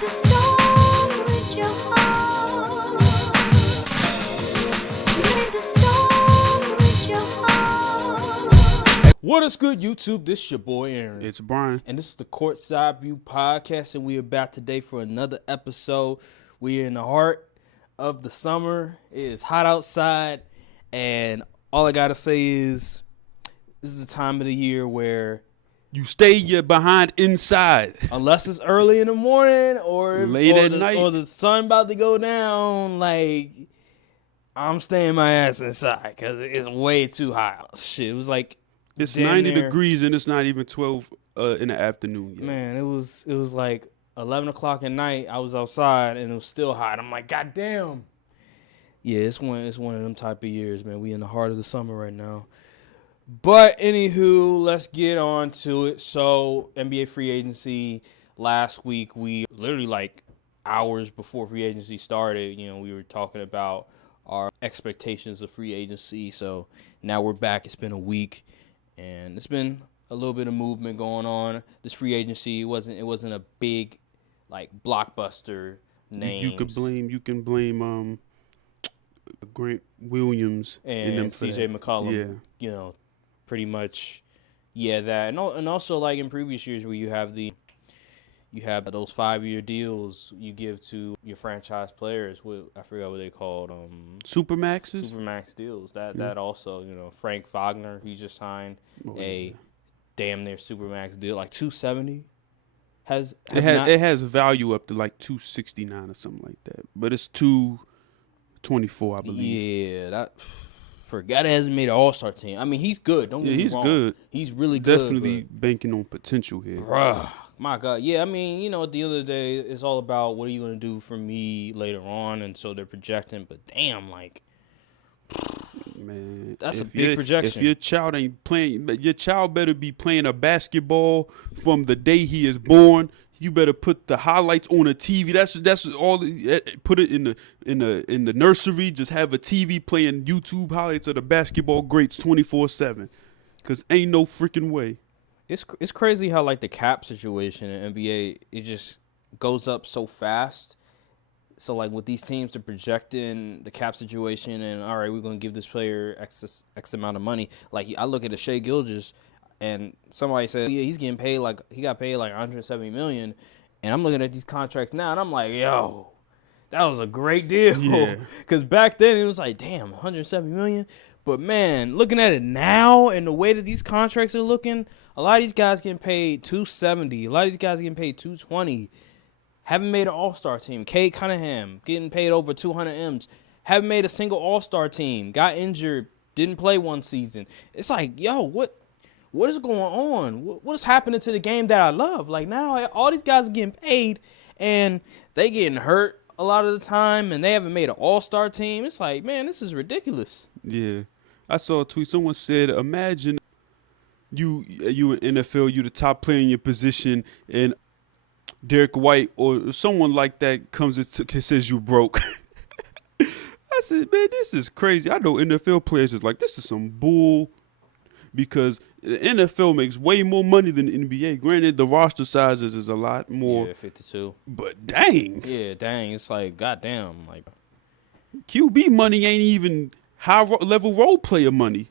the song with your heart. Play the song with your heart. What is good, YouTube? This is your boy Aaron. It's Brian. And this is the Courtside View Podcast, and we are back today for another episode. We are in the heart of the summer. It is hot outside, and all I gotta say is this is the time of the year where You stay your behind inside. unless it's early in the morning or Late at night. or the sun about to go down, like I'm staying my ass inside because it's way too hot. Shit, it was like It's damn 90 near- degrees and it's not even 12 in the afternoon yet. Man, it was like 11 o'clock at night. I was outside and it was still hot. I'm like, God damn. Yeah, it's one of them type of years, man. We in the heart of the summer right now. But anywho, let's get on to it. So NBA free agency last week, we literally like hours before free agency started, we were talking about our expectations of free agency. So now we're back. It's been a week and it's been a little bit of movement going on. This free agency wasn't a big like blockbuster name. You can blame Grant Williams and them for CJ that. McCollum. Yeah. Pretty much, that, and also like in previous years where you have those 5-year deals you give to your franchise players. I forgot what they called Supermaxes? Supermax deals. That also, Frank Wagner, he just signed damn near Supermax deal, like $270. It has value up to like $269 or something like that, but it's $224, I believe. Yeah, forgot it hasn't made an All-Star team. I mean, he's good. Don't get me he's wrong. good. He's really good. Definitely banking on potential here. Bruh, my God. Yeah, I mean, at the end of the day, it's all about what are you going to do for me later on, and so they're projecting. But damn, like, man, that's a big projection. If your child ain't playing, your child better be playing a basketball from the day he is born. You better put the highlights on a TV. That's all. Put it in the nursery. Just have a TV playing YouTube highlights of the basketball greats 24/7. Cause ain't no freaking way. It's crazy how like the cap situation in NBA, it just goes up so fast. So like with these teams, they're projecting the cap situation, and all right, we're gonna give this player X amount of money. Like I look at the Shai Gilgeous. And somebody said, yeah, he got paid like $170 million. And I'm looking at these contracts now, and I'm like, yo, that was a great deal. Yeah. Because back then, it was like, damn, $170 million. But, man, looking at it now and the way that these contracts are looking, a lot of these guys getting paid $270. A lot of these guys getting paid $220. Haven't made an all-star team. Cade Cunningham getting paid over 200 M's. Haven't made a single all-star team. Got injured. Didn't play one season. It's like, yo, what is going on? What is happening to the game that I love? Like now, all these guys are getting paid, and they getting hurt a lot of the time, and they haven't made an all-star team. It's like, man, this is ridiculous. Yeah, I saw a tweet. Someone said, "Imagine you in NFL, you the top player in your position, and Derek White or someone like that comes and says you broke." I said, "Man, this is crazy." I know NFL players is like, "This is some bull." Because the NFL makes way more money than the NBA. Granted, the roster sizes is a lot more. Yeah, 52. But dang. Yeah, dang. It's like, goddamn. Like, QB money ain't even high-level role player money.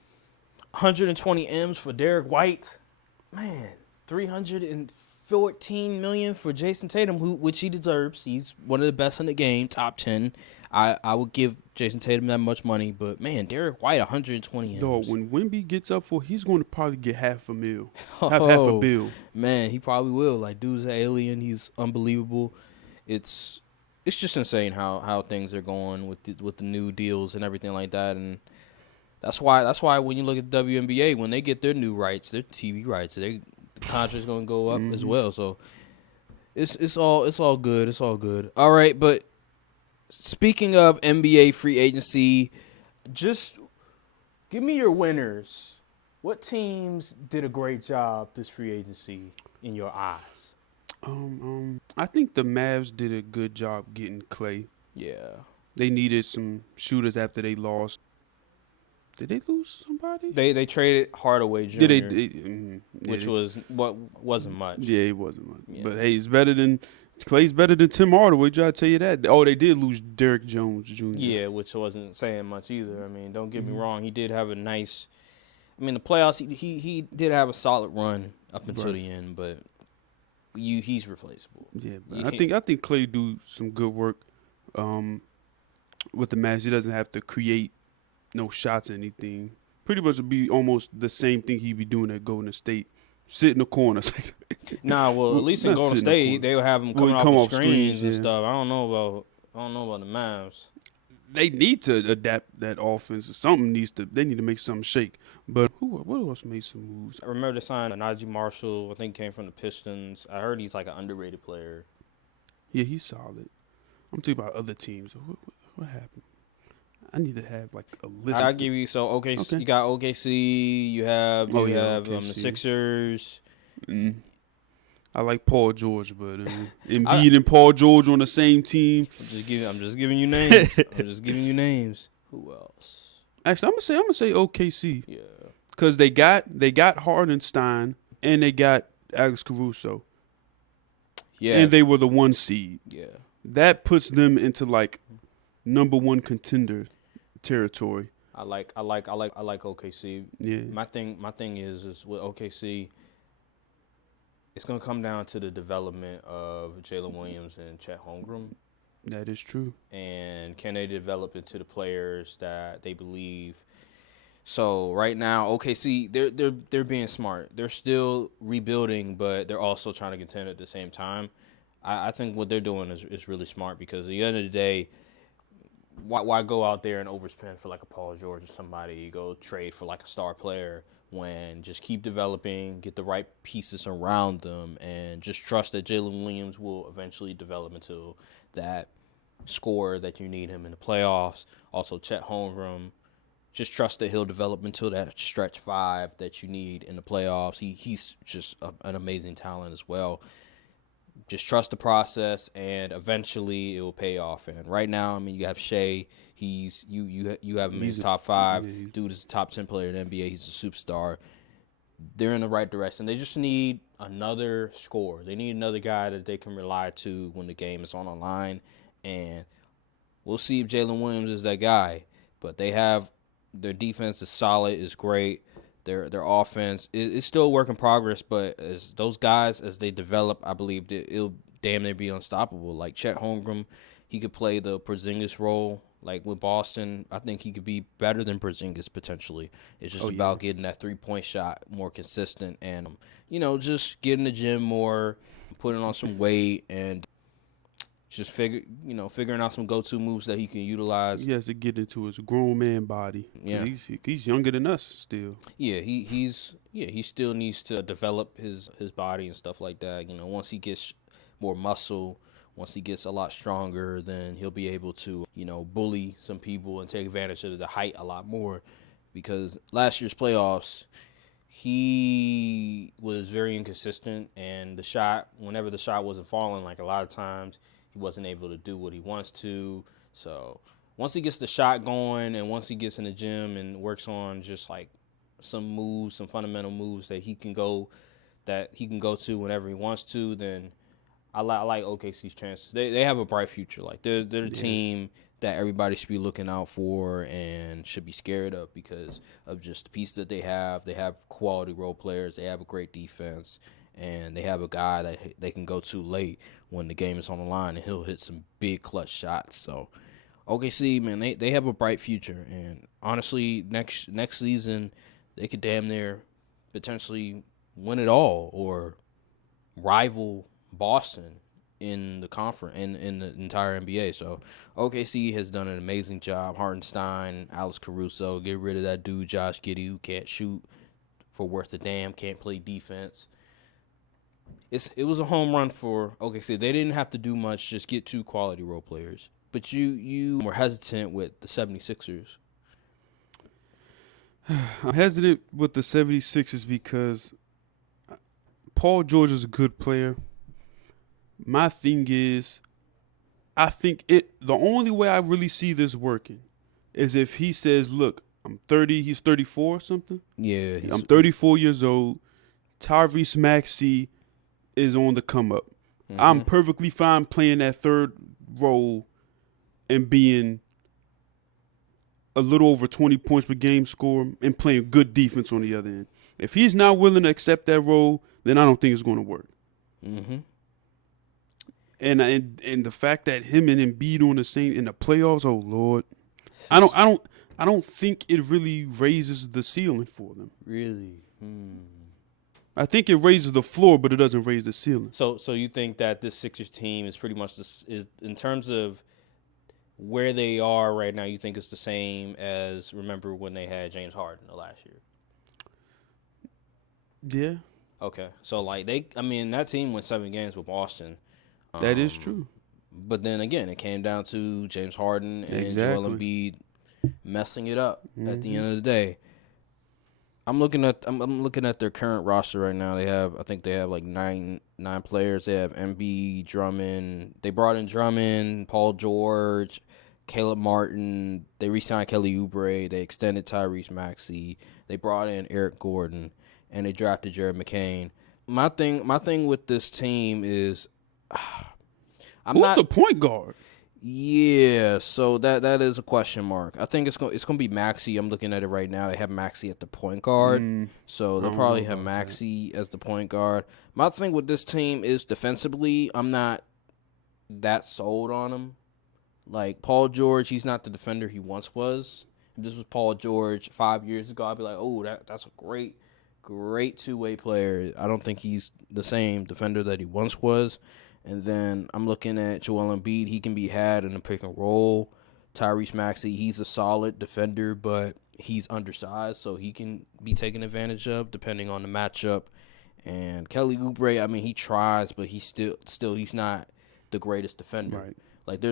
120 M's for Derek White. Man, $314 million for Jason Tatum, which he deserves. He's one of the best in the game, top 10. I would give Jason Tatum that much money, but man, Derek White, 120 M's. Dog, when Wemby gets up he's going to probably get half a bill. Man, he probably will. Like, dude's an alien. He's unbelievable. It's just insane how things are going with the new deals and everything like that. And that's why when you look at the WNBA, when they get their new rights, their TV rights, the contract's going to go up as well. So it's all good. It's all good. All right, but speaking of NBA free agency, just give me your winners. What teams did a great job this free agency in your eyes? I think the Mavs did a good job getting Clay. Yeah. They needed some shooters after they lost. Did they lose somebody? They traded Hardaway Jr. Wasn't much. Which was what wasn't much. Yeah, it wasn't much. Yeah. But hey, it's better than Clay's better than Tim Hardaway. Try to tell you that. Oh, they did lose Derrick Jones Jr. Yeah, which wasn't saying much either. I mean, don't get me wrong. He did have a nice. I mean, the playoffs. He did have a solid run up until the end, but he's replaceable. Yeah, but I think Clay do some good work with the Mavs. He doesn't have to create no shots or anything. Pretty much would be almost the same thing he'd be doing at Golden State. Sit in the corner. Nah, well, at least in Golden State, they would have him coming off the screens and stuff. I don't know about the Mavs. They need to adapt that offense. They need to make something shake. But what else made some moves? I remember they signed Najee Marshall. I think came from the Pistons. I heard he's like an underrated player. Yeah, he's solid. I'm talking about other teams. What happened? I need to have like a list. I'll give you okay. You got OKC. You have the Sixers. I like Paul George, but Embiid and Paul George on the same team. I'm just giving you names. Who else? Actually, I'm gonna say OKC. Yeah, because they got Hardenstein and they got Alex Caruso. Yeah, and they were the 1 seed. Yeah, that puts them into like number 1 contender territory. I like OKC. Yeah. My thing is with OKC, it's gonna come down to the development of Jalen Williams and Chet Holmgren. That is true. And can they develop into the players that they believe? So right now, OKC, they're being smart. They're still rebuilding, but they're also trying to contend at the same time. I think what they're doing is really smart because at the end of the day, why go out there and overspend for like a Paul George or somebody? You go trade for like a star player when just keep developing, get the right pieces around them, and just trust that Jalen Williams will eventually develop into that scorer that you need him in the playoffs. Also, Chet Holmgren, just trust that he'll develop into that stretch 5 that you need in the playoffs. He's just an amazing talent as well. Just trust the process, and eventually it will pay off. And right now, I mean, you have Shea. You have him in the top 5. Yeah. Dude is a top 10 player in the NBA. He's a superstar. They're in the right direction. They just need another scorer. They need another guy that they can rely to when the game is on the line. And we'll see if Jalen Williams is that guy. But they have their defense is solid, is great. Their offense is still a work in progress, but as those guys, as they develop, I believe that it'll damn near be unstoppable. Like Chet Holmgren, he could play the Porzingis role. Like with Boston, I think he could be better than Porzingis potentially. It's just about getting that 3-point shot more consistent and, just getting the gym more, putting on some weight, and just figuring out some go-to moves that he can utilize. He has to get into his grown man body. Yeah, he's younger than us still. Yeah, he still needs to develop his body and stuff like that. Once he gets more muscle, once he gets a lot stronger, then he'll be able to bully some people and take advantage of the height a lot more. Because last year's playoffs, he was very inconsistent, and whenever the shot wasn't falling, like a lot of times, he wasn't able to do what he wants to. So once he gets the shot going and once he gets in the gym and works on just like some fundamental moves that he can go to whenever he wants to, then I like OKC's chances. They have a bright future. Like they're the team that everybody should be looking out for and should be scared of because of just the piece that they have. They have quality role players. They have a great defense. And they have a guy that they can go to late when the game is on the line, and he'll hit some big clutch shots. So, OKC, man, they have a bright future. And honestly, next season, they could damn near potentially win it all or rival Boston in the conference in the entire NBA. So, OKC has done an amazing job. Hardenstein, Alex Caruso, get rid of that dude Josh Giddey who can't shoot for worth a damn, can't play defense. It was a home run for OKC. They didn't have to do much, just get 2 quality role players. But you were hesitant with the 76ers. I'm hesitant with the 76ers because Paul George is a good player. My thing is, I think the only way I really see this working is if he says, look, I'm 30, he's 34 or something. Yeah. I'm 34 years old. Tyrese Maxey is on the come up. I'm perfectly fine playing that third role and being a little over 20 points per game score and playing good defense on the other end. If he's not willing to accept that role, then I don't think it's going to work. Mm-hmm. And the fact that him and Embiid on the same in the playoffs, oh Lord, I don't think it really raises the ceiling for them. Really? I think it raises the floor, but it doesn't raise the ceiling. So you think that this Sixers team is pretty much is in terms of where they are right now, you think it's the same as remember when they had James Harden the last year? Yeah. Okay. So like that team went 7 games with Boston. That is true. But then again, it came down to James Harden and Joel Embiid messing it up at the end of the day. I'm looking at their current roster right now. I think they have like nine players. They have Embiid, Drummond. They brought in Drummond, Paul George, Caleb Martin. They re-signed Kelly Oubre. They extended Tyrese Maxey. They brought in Eric Gordon, and they drafted Jared McCain. My thing with this team is, who's the point guard? Yeah, so that is a question mark. I think it's going to be Maxey. I'm looking at it right now. They have Maxey at the point guard, so they'll probably have Maxey as the point guard. My thing with this team is defensively, I'm not that sold on him. Like Paul George, he's not the defender he once was. If this was Paul George 5 years ago, I'd be like, oh, that's a great two-way player. I don't think he's the same defender that he once was. And then I'm looking at Joel Embiid. He can be had in a pick and roll. Tyrese Maxey, he's a solid defender, but he's undersized, so he can be taken advantage of depending on the matchup. And Kelly Oubre, I mean, he tries, but he's still he's not the greatest defender. Right. Like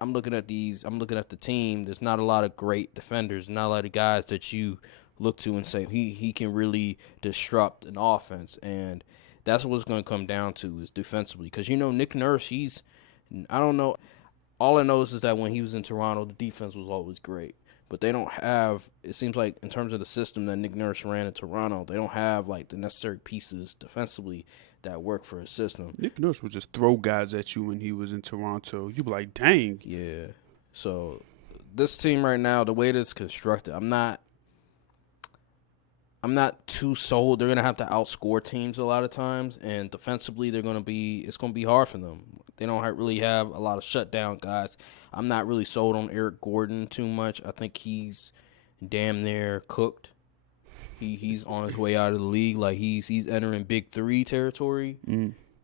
I'm looking at the team. There's not a lot of great defenders, not a lot of guys that you look to and say he can really disrupt an offense. And that's what it's going to come down to is defensively. Because, Nick Nurse, I don't know. All I know is that when he was in Toronto, the defense was always great. But they don't have, it seems like in terms of the system that Nick Nurse ran in Toronto, they don't have like the necessary pieces defensively that work for his system. Nick Nurse would just throw guys at you when he was in Toronto. You'd be like, dang. Yeah. So this team right now, the way that it's constructed, I'm not too sold. They're going to have to outscore teams a lot of times, and defensively it's going to be hard for them. They don't really have a lot of shutdown guys. I'm not really sold on Eric Gordon too much. I think he's damn near cooked. He's on his way out of the league. Like he's entering Big 3 territory.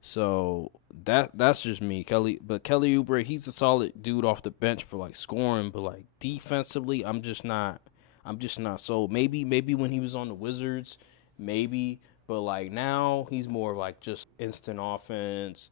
So that's just me. Kelly Oubre, he's a solid dude off the bench for like scoring, but like defensively, I'm just not sold. Maybe when he was on the Wizards, maybe, but like now he's more like just instant offense.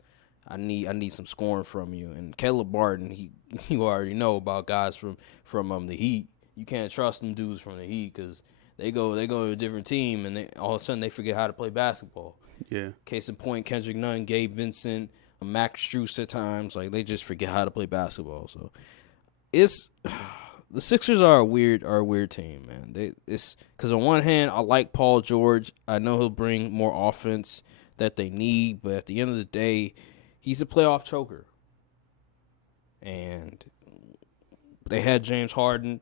I need some scoring from you. And Caleb Martin, you already know about guys from the Heat. You can't trust them dudes from the Heat because they go to a different team and all of a sudden they forget how to play basketball. Yeah. Case in point, Kendrick Nunn, Gabe Vincent, Max Strus at times, like they just forget how to play basketball. So the Sixers are a weird team, man. It's because on one hand, I like Paul George. I know he'll bring more offense that they need, but at the end of the day, he's a playoff choker. And they had James Harden,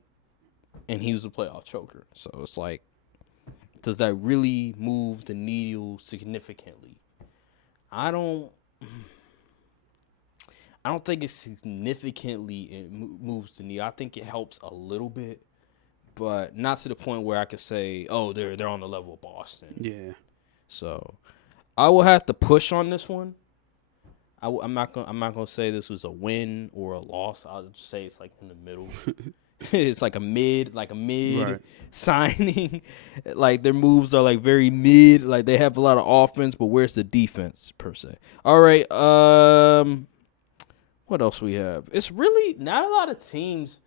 and he was a playoff choker. So it's like, does that really move the needle significantly? I don't think it significantly moves the needle. I think it helps a little bit, but not to the point where I could say, oh, they're on the level of Boston. Yeah. So I will have to push on this one. I'm not gonna say this was a win or a loss. I'll just say it's like in the middle. It's like a mid right. signing. Like their moves are like very mid. Like they have a lot of offense, but where's the defense per se? All right. What else we have? It's really not a lot of teams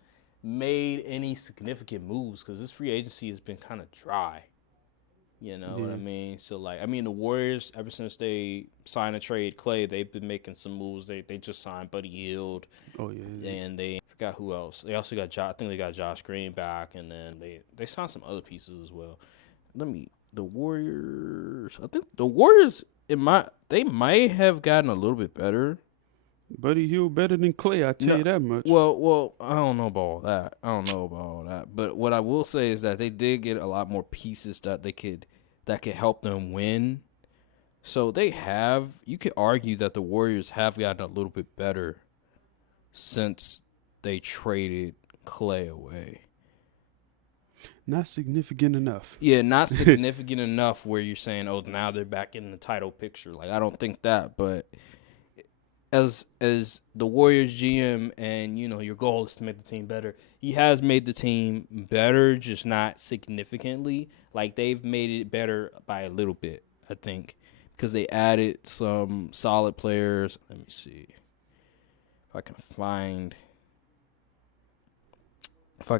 made any significant moves because this free agency has been kind of dry. You know what I mean? So, the Warriors, ever since they signed and trade Clay, they've been making some moves. They just signed Buddy Hield. Oh, yeah. And they forgot who else. They also got I think they got Josh Green back, and then they signed some other pieces as well. The Warriors, I think the Warriors they might have gotten a little bit better. Buddy Hield better than Clay, I tell you that much. Well, I don't know about all that. But what I will say is that they did get a lot more pieces that could help them win. So you could argue that the Warriors have gotten a little bit better since they traded Clay away. Not significant enough. Yeah, not significant enough where you're saying, oh, now they're back in the title picture. Like, I don't think that, but as the Warriors GM and, your goal is to make the team better, he has made the team better, just not significantly. Like, they've made it better by a little bit, I think, because they added some solid players. Let me see if I can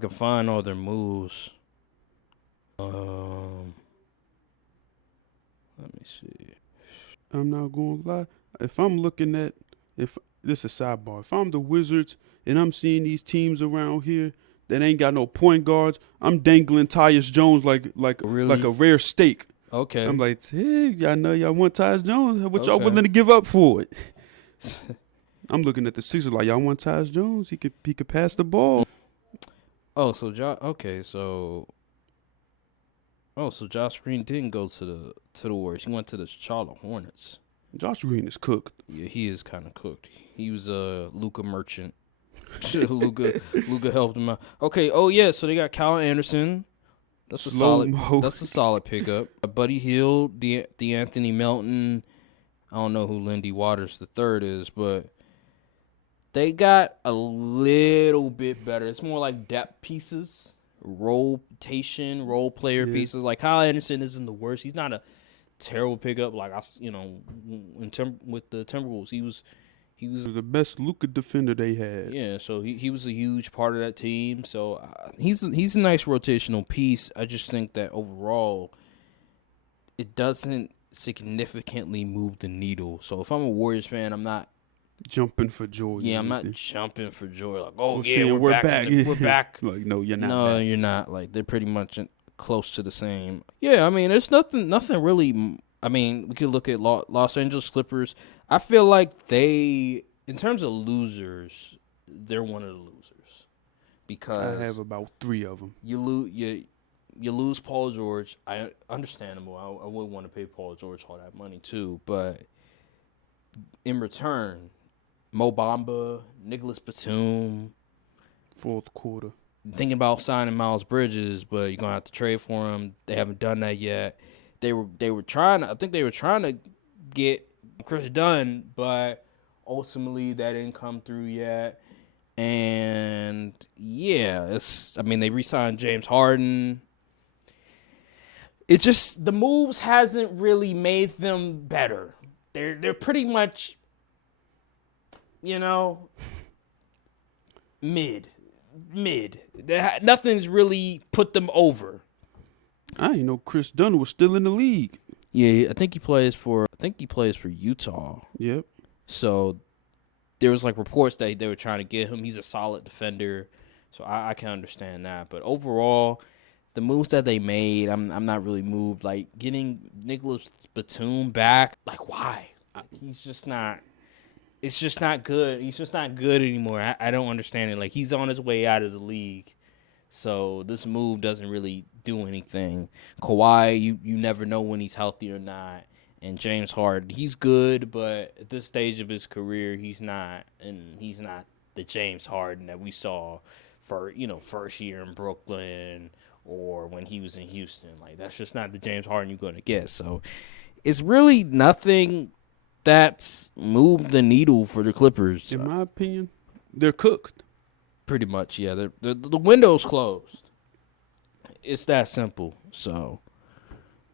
find all their moves. Let me see. I'm not going to lie. If I'm looking at, if this is a sidebar, if I'm the Wizards and I'm seeing these teams around here that ain't got no point guards, I'm dangling Tyus Jones like a rare steak. Okay. I'm like, hey, y'all know y'all want Tyus Jones. What y'all willing to give up for it? I'm looking at the Sixers like, y'all want Tyus Jones? He could pass the ball. Oh, so Josh Green didn't go to the Warriors. He went to the Charlotte Hornets. Josh Green is cooked. Yeah, he is kind of cooked. He was a Luka merchant. Luka helped him out. Okay. Oh yeah. So they got Kyle Anderson. That's a solid pickup. Buddy Hield, DeAnthony Melton. I don't know who Lindy Waters III is, but they got a little bit better. It's more like depth pieces, role player pieces. Like Kyle Anderson isn't the worst. He's not a terrible pickup. Like with the Timberwolves, he was the best Luka defender they had. Yeah, so he was a huge part of that team. So he's a nice rotational piece. I just think that overall, it doesn't significantly move the needle. So if I'm a Warriors fan, I'm not jumping for joy. Yeah, I'm not jumping for joy. Like, oh yeah, we're back. We're back. Like, no, you're not. No, you're not. Like, they're pretty much close to the same. Yeah, I mean, there's nothing really. I mean, we could look at Los Angeles Clippers. I feel like in terms of losers, they're one of the losers because I have about 3 of them. You lose Paul George. Understandable. I would want to pay Paul George all that money too, but in return, Mo Bamba, Nicholas Batum, fourth quarter. Thinking about signing Miles Bridges, but you're gonna have to trade for him. They haven't done that yet. They were trying. I think they were trying to get Chris Dunn, but ultimately that didn't come through yet. And yeah, they re-signed James Harden. It just the moves hasn't really made them better. They're pretty much, mid. Nothing's really put them over. I didn't know Chris Dunn was still in the league. Yeah, I think he plays for Utah. Yep. So there was reports that they were trying to get him. He's a solid defender, so I can understand that. But overall, the moves that they made, I'm not really moved. Like getting Nicholas Batum back, why? He's just not. It's just not good. He's just not good anymore. I don't understand it. Like he's on his way out of the league, so this move doesn't really do anything. Kawhi, you never know when he's healthy or not. And James Harden, he's good, but at this stage of his career, he's not. And he's not the James Harden that we saw for, first year in Brooklyn or when he was in Houston. Like, that's just not the James Harden you're going to get. So it's really nothing that's moved the needle for the Clippers. In my opinion, they're cooked. Pretty much, yeah. The window's closed. It's that simple. So,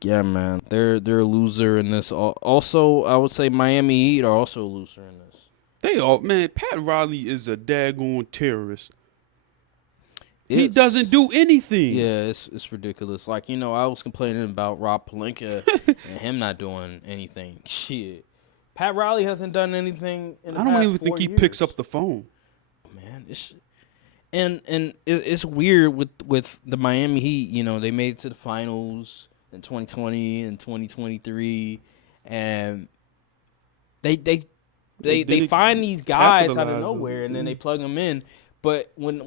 yeah, man, they're a loser in this. Also, I would say Miami Heat are also a loser in this. Pat Riley is a daggone terrorist. He doesn't do anything. Yeah, it's ridiculous. I was complaining about Rob Pelinka and him not doing anything. Shit. Pat Riley hasn't done anything in the past 4 years. I don't even think he picks up the phone. Man, it's weird with the Miami Heat. They made it to the finals in 2020 and 2023, and they find these guys out of nowhere, and then they plug them in. But when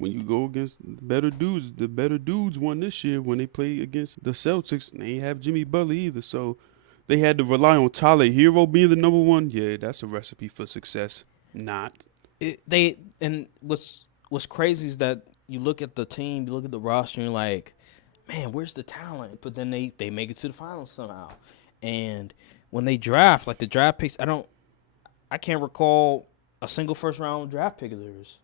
you go against the better dudes won this year when they play against the Celtics. They ain't have Jimmy Butler either, so they had to rely on Tyler Hero being the number one. Yeah, that's a recipe for success. What's crazy is that you look at the team, you look at the roster, and you're like, man, where's the talent? But then they make it to the finals somehow. And when they draft, like the draft picks, I can't recall a single first round draft pick of theirs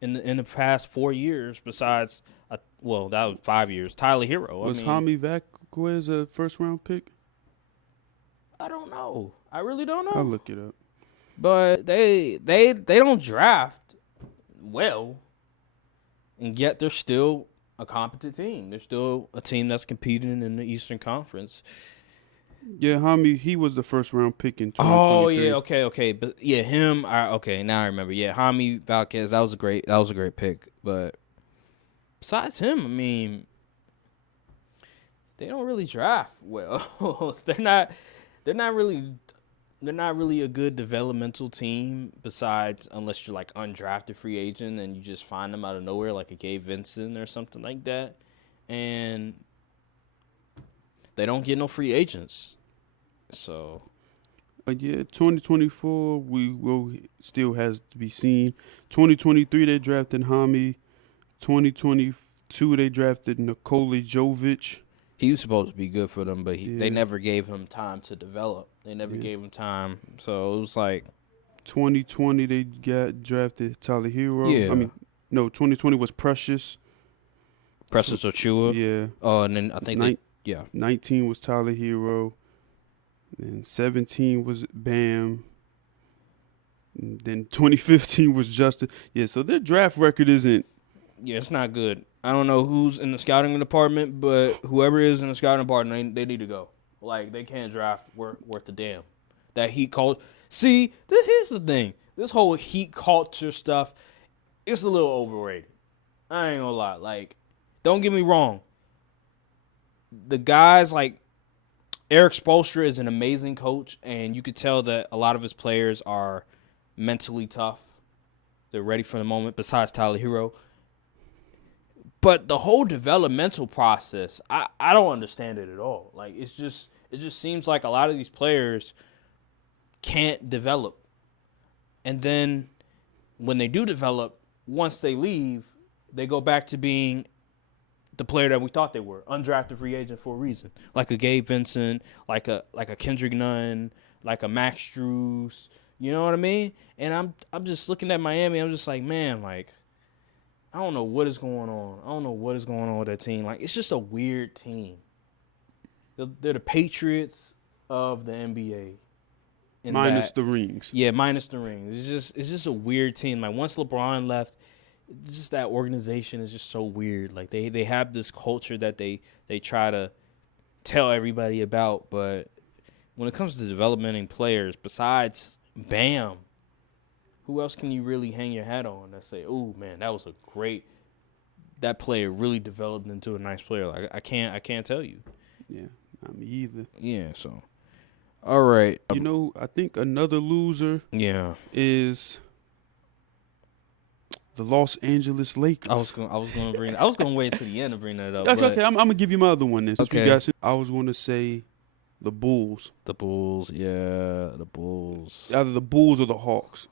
in the past 4 years. Besides, that was 5 years. Tyler Hero. Was Hami Vakquez a first round pick? I don't know. I really don't know. I'll look it up. But they don't draft well, and yet they're still a competent team. They're still a team that's competing in the Eastern Conference. Yeah, Hami, he was the first round pick in 2023. Oh yeah, okay, but yeah, him. Okay, now I remember. Yeah, Hami Vakquez, that was a great pick. But besides him, I mean, they don't really draft well. They're not really a good developmental team, besides unless you're like undrafted free agent and you just find them out of nowhere, like a Gabe Vincent or something like that. And they don't get no free agents. So, yeah, 2024 we will still has to be seen. 2023 they drafted Hami. 2022 they drafted Nikola Jovic. He was supposed to be good for them, but they never gave him time to develop. They never gave him time. So it was like 2020 they got drafted Tyler Hero. Yeah. 2020 was Precious Ochoa. Yeah. Oh, and then I think 19 was Tyler Hero. Then 17 was Bam. And then 2015 was Justin. Yeah, so their draft record isn't. Yeah, it's not good. I don't know who's in the scouting department, but whoever is in the scouting department, they need to go. Like, they can't draft worth a damn. That Heat culture. See, here's the thing. This whole Heat culture stuff, it's a little overrated. I ain't gonna lie. Like, don't get me wrong. The guys, like, Eric Spoelstra is an amazing coach, and you could tell that a lot of his players are mentally tough. They're ready for the moment, besides Tyler Hero. But the whole developmental process, I don't understand it at all. Like, it just seems like a lot of these players can't develop. And then when they do develop, once they leave, they go back to being the player that we thought they were, undrafted free agent for a reason. Like a Gabe Vincent, like a Kendrick Nunn, like a Max Strus, you know what I mean? And I'm just looking at Miami, I'm just like, man, like, I don't know what is going on. I don't know what is going on with that team. Like, it's just a weird team. They're the Patriots of the NBA. Minus the rings. Yeah, minus the rings. It's just a weird team. Like, once LeBron left, just that organization is just so weird. Like, they have this culture that they try to tell everybody about, but when it comes to developmenting players, besides Bam, who else can you really hang your hat on that say, oh man, that player really developed into a nice player? Like, I can't tell you. Yeah, not me either. Yeah, so all right. I think another loser is the Los Angeles Lakers. I was gonna wait to the end to bring that up. Okay, I'm gonna give you my other one then. Okay. I was gonna say the Bulls. The Bulls, yeah, the Bulls. Either the Bulls or the Hawks.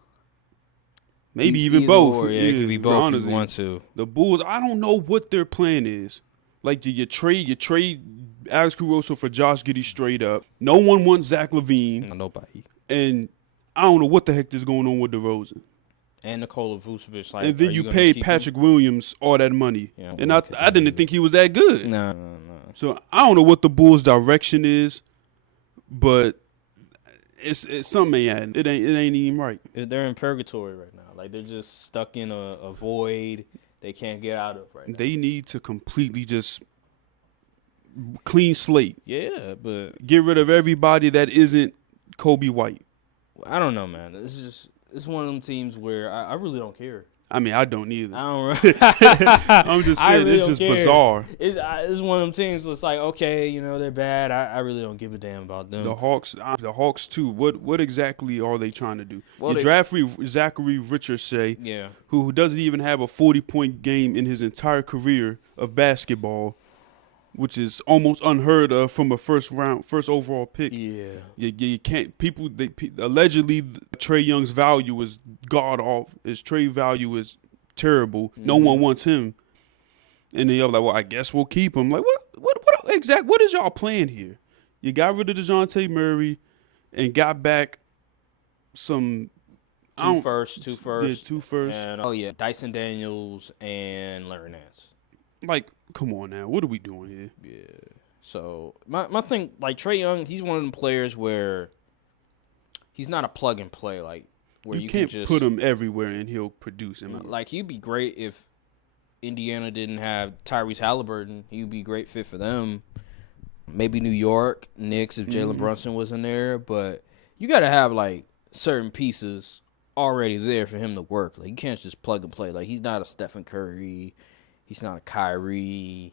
Maybe even Either both. Or, yeah, it could be both honestly. if you want to. The Bulls, I don't know what their plan is. Like, you trade Alex Caruso for Josh Giddey straight up. No one wants Zach LaVine. Nobody. And I don't know what the heck is going on with DeRozan. And Nikola Vucevic. Like, and then you paid Patrick Williams all that money. Yeah, and I didn't think he was that good. No. So I don't know what the Bulls' direction is, but it's something it ain't even right. They're in purgatory right now. Like, they're just stuck in a void they can't get out of right now. They need to completely just clean slate. Yeah, but get rid of everybody that isn't Kobe White. I don't know, man. It's one of them teams where I really don't care. I mean, I don't either. I don't. I'm just I saying, really it's don't just care. bizarre. It's one of them teams that's like, okay, they're bad. I really don't give a damn about them. The Hawks too. What exactly are they trying to do? Well, you draft Zachary Richardson, yeah, who doesn't even have a 40-point game in his entire career of basketball, which is almost unheard of from a first overall pick. Yeah. You can't. Allegedly Trae Young's value is god awful. His trade value is terrible. No one wants him. And then you're like, well, I guess we'll keep him. Like, what is y'all playing here? You got rid of DeJounte Murray and got back some two firsts. Yeah, two firsts. And Dyson Daniels and Larry Nance. Like, come on now. What are we doing here? Yeah. So my thing, like Trae Young, he's one of them players where he's not a plug and play, like where you can't can just put him everywhere and he'll produce him. Like he'd be great if Indiana didn't have Tyrese Halliburton. He'd be a great fit for them. Maybe New York Knicks if Jalen Brunson was in there, but you got to have like certain pieces already there for him to work. Like you can't just plug and play. Like he's not a Stephen Curry, he's not a Kyrie.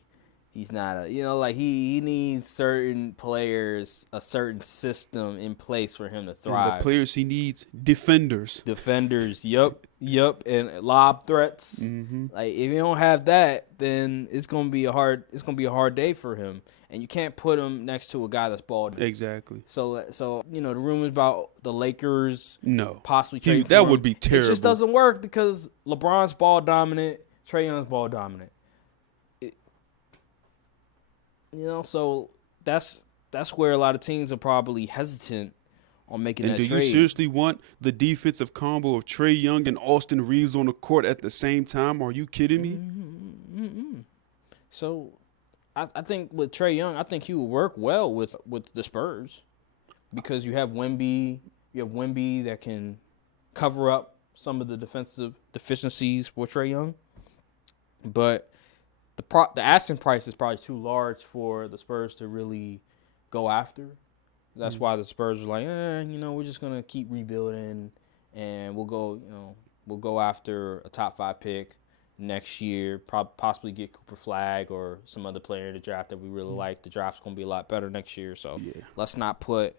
He's not a, like he needs certain players, a certain system in place for him to thrive. And the players he needs, defenders. Yup, and lob threats. Mm-hmm. Like if you don't have that, then it's gonna be a hard day for him. And you can't put him next to a guy that's ball dominant. Exactly. So the rumors about the Lakers possibly trading for that him, would be terrible. It just doesn't work because LeBron's ball dominant, Trae Young's ball dominant. So that's where a lot of teams are probably hesitant on making that trade. And do you seriously want the defensive combo of Trae Young and Austin Reeves on the court at the same time? Are you kidding me? Mm-hmm. So I think with Trae Young, I think he would work well with the Spurs because you have Wemby. You have Wemby that can cover up some of the defensive deficiencies for Trae Young. But the asking price is probably too large for the Spurs to really go after. That's why the Spurs are like, we're just gonna keep rebuilding, and we'll go after a top 5 pick next year. Possibly get Cooper Flag or some other player in the draft that we really like. The draft's gonna be a lot better next year, so let's not put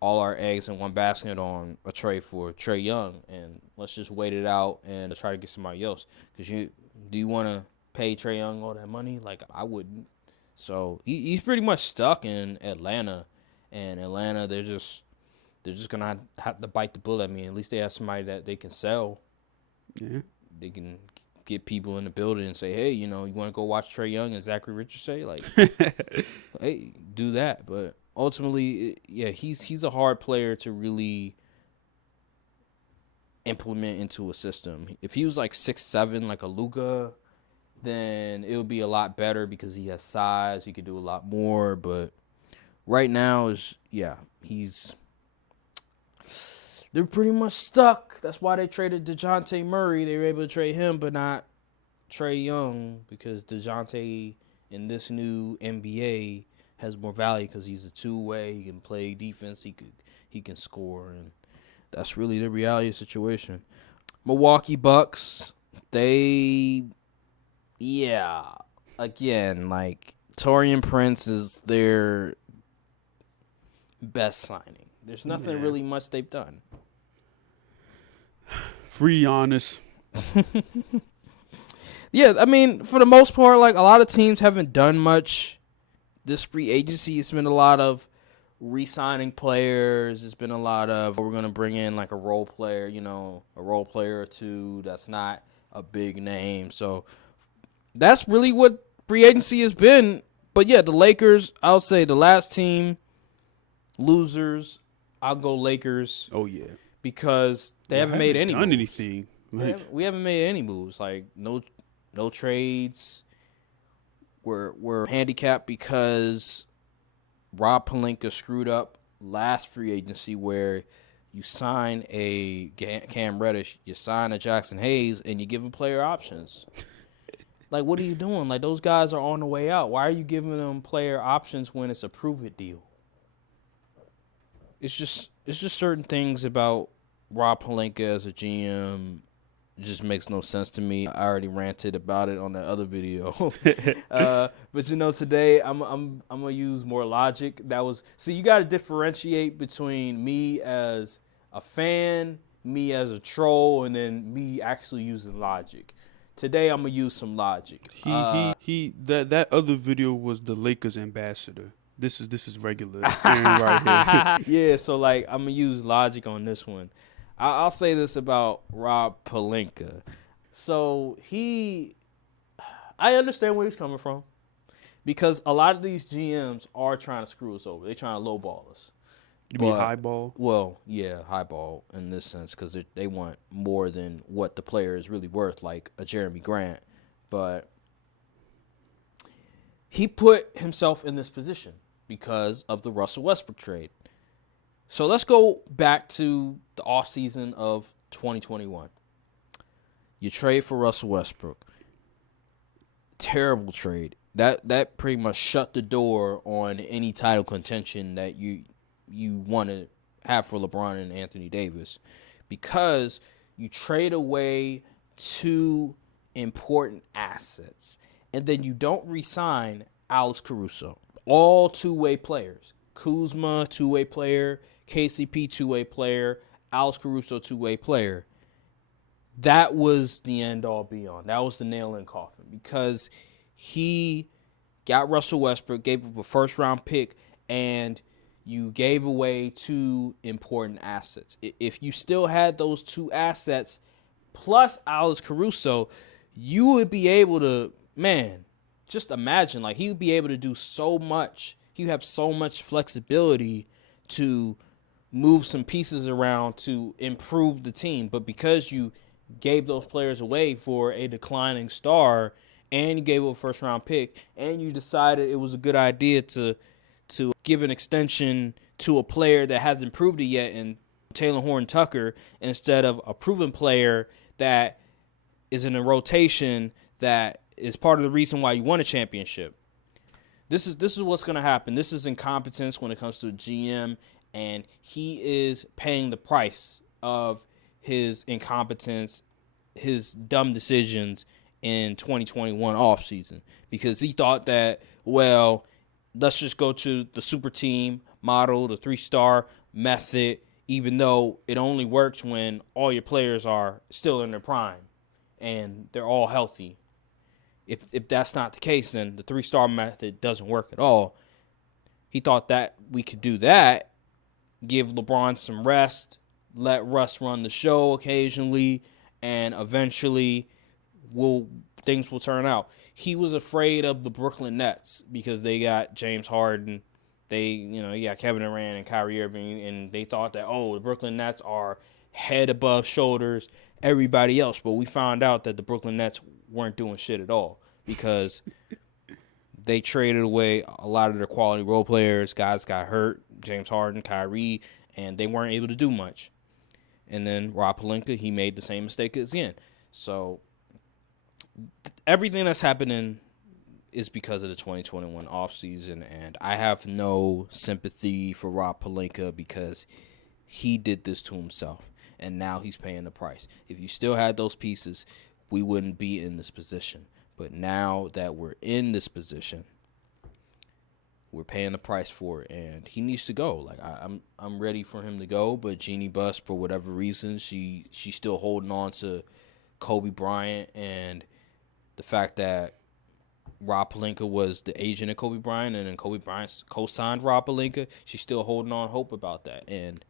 all our eggs in one basket on a trade for Trae Young, and let's just wait it out and try to get somebody else. Because do you want to pay Trae Young all that money? Like, I wouldn't. So he's pretty much stuck in Atlanta, and Atlanta they're just gonna have to bite the bullet. I mean, at least they have somebody that they can sell. Yeah, they can get people in the building and say, hey, you want to go watch Trae Young and Zachary Richardson? Like, hey, do that. But ultimately, he's a hard player to really implement into a system. If he was like 6'7", like a Luka, then it would be a lot better because he has size. He could do a lot more. But right now they're pretty much stuck. That's why they traded DeJounte Murray. They were able to trade him, but not Trae Young, because DeJounte in this new NBA has more value because he's a two-way. He can play defense. He can score, and that's really the reality of the situation. Milwaukee Bucks, again, like Taurean Prince is their best signing. There's nothing really much they've done. Free Giannis. Yeah, I mean, for the most part, like a lot of teams haven't done much. This free agency, it's been a lot of re-signing players. It's been a lot of, we're going to bring in like a role player, a role player or two that's not a big name. So that's really what free agency has been. But yeah, the Lakers, I'll say the last team, losers, I'll go Lakers. Oh, yeah. Because they haven't made any moves. Anything. We haven't made any moves. Like, no trades. We're handicapped because Rob Pelinka screwed up last free agency where you sign a Cam Reddish, you sign a Jackson Hayes, and you give a player options. Like, what are you doing? Like, those guys are on the way out. Why are you giving them player options when it's a prove-it deal? It's just certain things about Rob Pelinka as a GM just makes no sense to me. I already ranted about it on the other video. But today I'm gonna use more logic. You got to differentiate between me as a fan, me as a troll, and then me actually using logic. Today I'm gonna use some logic. That other video was the Lakers ambassador. This is regular right here. Yeah, so I'm gonna use logic on this one. I'll say this about Rob Pelinka. So I understand where he's coming from, because a lot of these GMs are trying to screw us over. They're trying to lowball us. You mean highball? Well, yeah, highball in this sense, because they want more than what the player is really worth, like a Jeremy Grant. But he put himself in this position because of the Russell Westbrook trade. So let's go back to the offseason of 2021. You trade for Russell Westbrook. Terrible trade. That pretty much shut the door on any title contention that you want to have for LeBron and Anthony Davis, because you trade away two important assets, and then you don't re-sign Alex Caruso. All two-way players. Kuzma, two-way player. KCP, two-way player. Alex Caruso, two-way player. That was the end-all, be-all. That was the nail in the coffin, because he got Russell Westbrook, gave up a first-round pick, and you gave away two important assets. If you still had those two assets plus Alex Caruso, you would be able to, just imagine, he would be able to do so much. He would have so much flexibility to move some pieces around to improve the team. But because you gave those players away for a declining star, and you gave up a first-round pick, and you decided it was a good idea to give an extension to a player that hasn't proved it yet in Taylor Horton-Tucker, instead of a proven player that is in a rotation that is part of the reason why you won a championship. This is what's going to happen. This is incompetence when it comes to a GM, and he is paying the price of his incompetence, his dumb decisions in 2021 offseason, because he thought that, let's just go to the super team model, the 3-star method, even though it only works when all your players are still in their prime and they're all healthy. If that's not the case, then the 3-star method doesn't work at all. He thought that we could do that, give LeBron some rest, let Russ run the show occasionally, and eventually things will turn out. He was afraid of the Brooklyn Nets because they got James Harden. You got Kevin Durant and Kyrie Irving, and they thought that, the Brooklyn Nets are head above shoulders everybody else. But we found out that the Brooklyn Nets weren't doing shit at all, because they traded away a lot of their quality role players. Guys got hurt, James Harden, Kyrie, and they weren't able to do much. And then Rob Pelinka, he made the same mistake again. So everything that's happening is because of the 2021 offseason, and I have no sympathy for Rob Pelinka because he did this to himself, and now he's paying the price. If you still had those pieces, we wouldn't be in this position. But now that we're in this position, we're paying the price for it, and he needs to go. I'm ready for him to go, but Jeannie Buss, for whatever reason, she's still holding on to Kobe Bryant, and the fact that Rob Pelinka was the agent of Kobe Bryant, and then Kobe Bryant co-signed Rob Pelinka. She's still holding on hope about that. And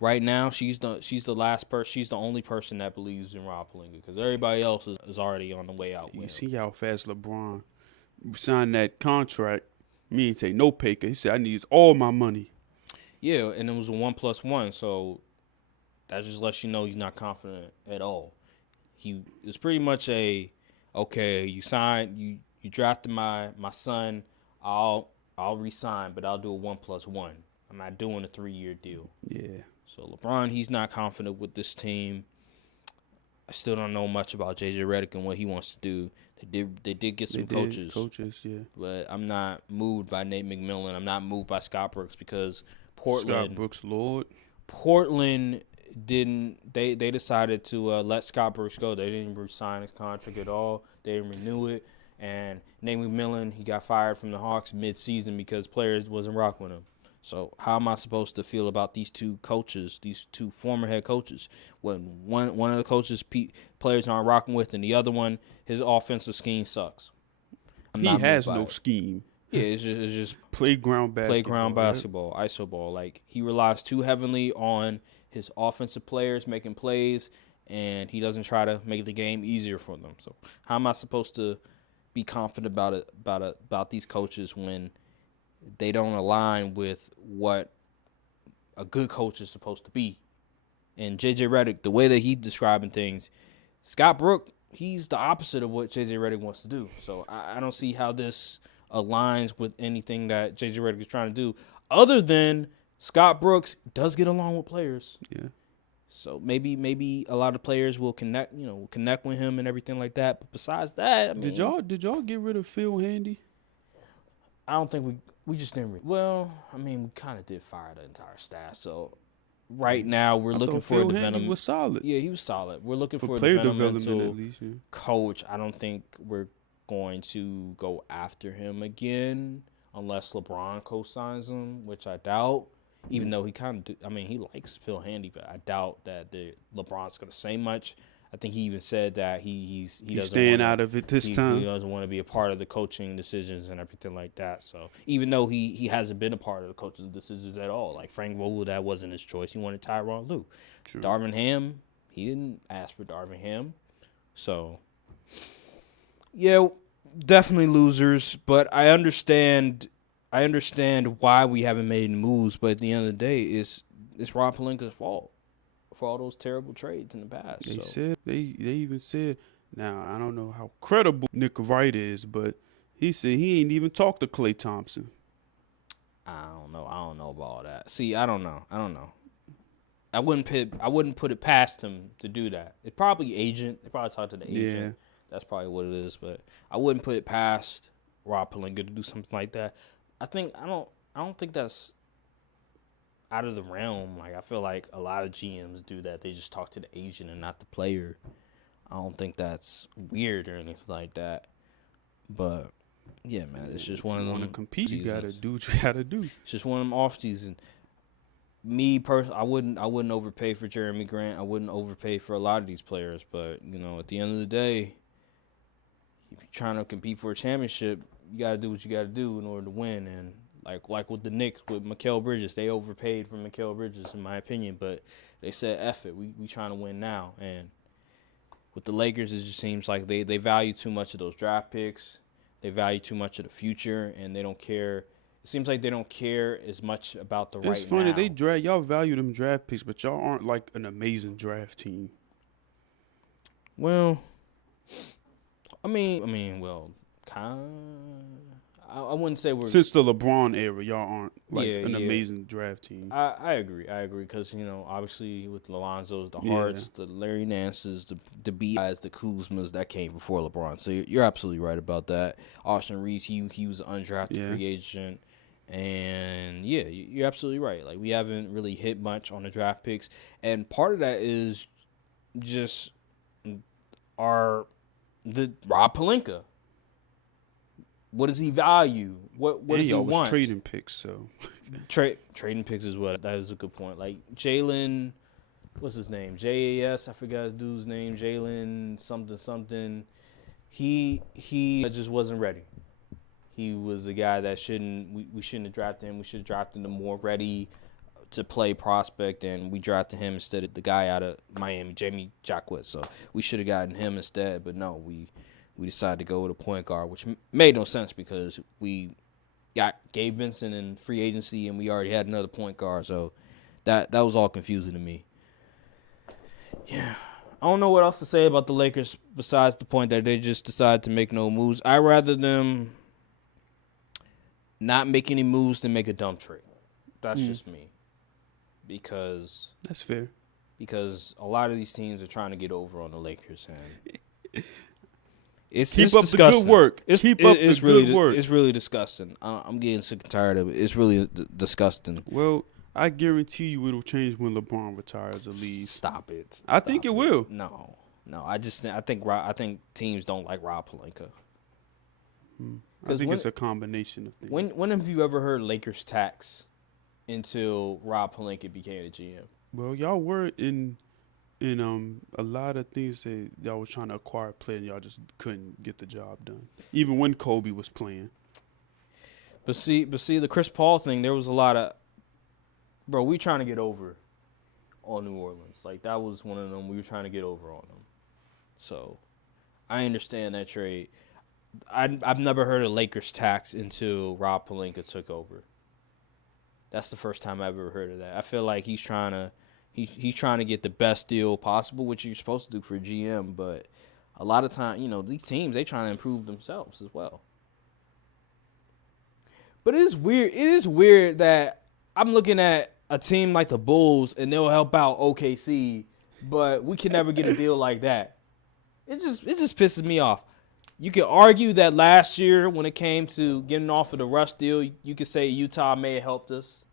right now, she's the last person. She's the only person that believes in Rob Pelinka, because everybody else is already on the way out. You see how fast LeBron signed that contract? Me ain't take no pay cut. He said, I need all my money. Yeah, and it was a 1+1, so that just lets you know he's not confident at all. It's pretty much okay, you signed, you drafted my son, I'll re-sign, but I'll do a 1+1. I'm not doing a 3-year deal. Yeah. So LeBron, he's not confident with this team. I still don't know much about JJ Redick and what he wants to do. They did get some coaches. Yeah. But I'm not moved by Nate McMillan. I'm not moved by Scott Brooks, because Portland. Scott Brooks, Lord. Portland they decided to let Scott Brooks go. They didn't re-sign his contract at all. They didn't renew it. And Nate McMillan, he got fired from the Hawks mid-season because players wasn't rocking with him. So how am I supposed to feel about these two coaches, these two former head coaches, when one of the coaches players aren't rocking with, and the other one, his offensive scheme sucks? He has no scheme. Yeah, it's just playground basketball, iso ball. Like, he relies too heavily on his offensive players making plays, and he doesn't try to make the game easier for them. So how am I supposed to be confident about these coaches when they don't align with what a good coach is supposed to be? And JJ Redick, the way that he's describing things, Scott Brooks, he's the opposite of what JJ Redick wants to do. So I don't see how this aligns with anything that JJ Redick is trying to do, other than Scott Brooks does get along with players. Yeah. So maybe a lot of players will connect with him and everything like that. But besides that, I mean, did y'all get rid of Phil Handy? I don't think we just didn't. Well, I mean, we kind of did fire the entire staff. So right now we're looking for Phil a Handy development. Was solid. Yeah, he was solid. We're looking for a player developmental development at least. Yeah. coach. I don't think we're going to go after him again unless LeBron co-signs him, which I doubt. Even though he he likes Phil Handy, but I doubt that LeBron's going to say much. I think he even said that he's staying out of it this time. He doesn't want to be a part of the coaching decisions and everything like that. So even though he hasn't been a part of the coaching decisions at all, like Frank Vogel, that wasn't his choice. He wanted Tyronn Lue. True. Darvin Ham, he didn't ask for Darvin Ham. So yeah, definitely losers. But I understand why we haven't made moves. But at the end of the day, it's Rob Pelinka's fault for all those terrible trades in the past. They even said, now I don't know how credible Nick Wright is, but he said he ain't even talked to Klay Thompson. I don't know about all that. See, I don't know. I wouldn't put it past him to do that. It's probably agent. They probably talked to the agent. Yeah. That's probably what it is. But I wouldn't put it past Rob Pelinka to do something like that. I don't think that's out of the realm. Like, I feel like a lot of GMs do that. They just talk to the agent and not the player. I don't think that's weird or anything like that. But yeah, man, it's just one of them. Want to compete? seasons. You gotta do what you gotta do. It's just one of them off season. Me personally, I wouldn't overpay for Jeremy Grant. I wouldn't overpay for a lot of these players. But at the end of the day, if you're trying to compete for a championship, you got to do what you got to do in order to win. And like with the Knicks, with Mikal Bridges, they overpaid for Mikal Bridges, in my opinion. But they said, F it, we trying to win now. And with the Lakers, it just seems like they value too much of those draft picks. They value too much of the future, and they don't care. It seems like they don't care as much about the right now. It's funny, y'all value them draft picks, but y'all aren't like an amazing draft team. Well, I wouldn't say we're... Since the LeBron era, y'all aren't an amazing draft team. I agree because, obviously with the Lonzos, the Harts, the Larry Nances, the B.I.s, the Kuzmas, that came before LeBron. So you're absolutely right about that. Austin Reeves, he was an undrafted free agent. And, yeah, you're absolutely right. Like, we haven't really hit much on the draft picks. And part of that is just Rob Pelinka. What does he value? What does he want? Trading picks, so trading picks is what. That is a good point. Like Jalen, what's his name? JAS. I forgot his dude's name. Jalen something. He just wasn't ready. He was a guy that we shouldn't have drafted him. We should have drafted him more ready to play prospect, and we drafted him instead of the guy out of Miami, Jamie Jacquet. So we should have gotten him instead, but no, we decided to go with a point guard, which made no sense because we got Gabe Vincent in free agency and we already had another point guard. So that was all confusing to me. Yeah. I don't know what else to say about the Lakers besides the point that they just decided to make no moves. I'd rather them not make any moves than make a dump trade. That's just me. Because that's fair. Because a lot of these teams are trying to get over on the Lakers, and Keep up the good work. Keep up the good work. It's really disgusting. I'm getting sick and tired of it. It's really disgusting. Well, I guarantee you it'll change when LeBron retires or leaves. Stop it. I think it will. No. I think teams don't like Rob Pelinka. I think it's a combination of things. When have you ever heard Lakers tax until Rob Pelinka became the GM? Well, y'all were in a lot of things that y'all was trying to acquire a player and y'all just couldn't get the job done. Even when Kobe was playing. But see the Chris Paul thing, there was a lot of we trying to get over on New Orleans. Like that was one of them we were trying to get over on them. So I understand that trade. I've never heard of Lakers tax until Rob Pelinka took over. That's the first time I've ever heard of that. I feel like he's trying to get the best deal possible, which you're supposed to do for a GM. But a lot of time, these teams, they trying to improve themselves as well. But it is weird. It is weird that I'm looking at a team like the Bulls and they'll help out OKC, but we can never get a deal like that. It just pisses me off. You could argue that last year when it came to getting off of the Russ deal, you could say Utah may have helped us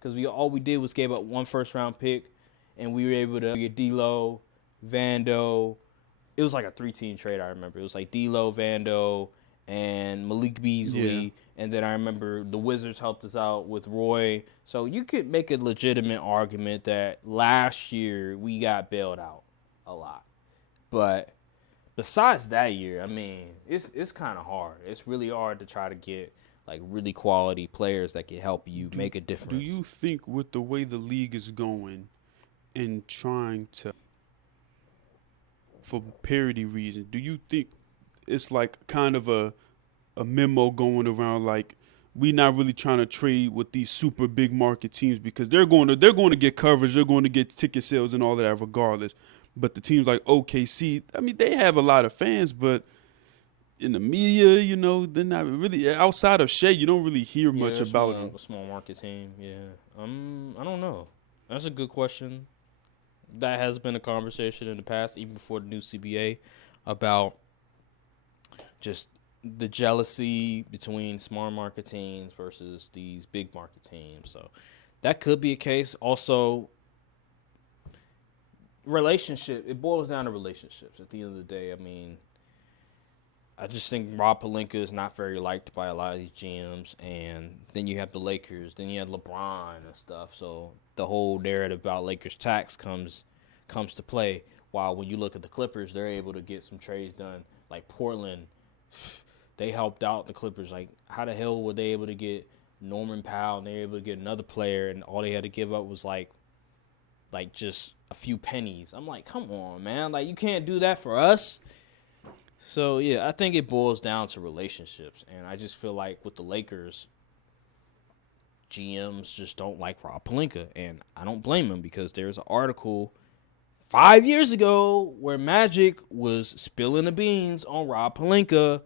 because all we did was gave up 1 first-round pick, and we were able to get D'Lo, Vando. It was like a 3-team trade, I remember. It was like D'Lo, Vando, and Malik Beasley. Yeah. And then I remember the Wizards helped us out with Roy. So you could make a legitimate argument that last year we got bailed out a lot. But besides that year, I mean, it's kind of hard. It's really hard to try to get like really quality players that can help you make a difference. Do you think with the way the league is going and trying to, for parity reasons, do you think it's like kind of a memo going around like we not really trying to trade with these super big market teams because they're going to get coverage, they're going to get ticket sales and all of that regardless. But the teams like OKC, I mean, they have a lot of fans, but in the media, they're not really outside of Shea. You don't really hear much about them. A small market team, yeah. I don't know. That's a good question. That has been a conversation in the past, even before the new CBA, about just the jealousy between small market teams versus these big market teams. So that could be a case. Also, relationship, it boils down to relationships at the end of the day. I mean, I just think Rob Pelinka is not very liked by a lot of these GMs, and then you have the Lakers, then you have LeBron and stuff. So the whole narrative about Lakers tax comes to play. While when you look at the Clippers, they're able to get some trades done. Like Portland, they helped out the Clippers. Like, how the hell were they able to get Norman Powell and they were able to get another player, and all they had to give up was like just a few pennies. I'm like, come on, man. Like, you can't do that for us. So, yeah, I think it boils down to relationships. And I just feel like with the Lakers, GMs just don't like Rob Pelinka. And I don't blame him because there's an article 5 years ago where Magic was spilling the beans on Rob Pelinka,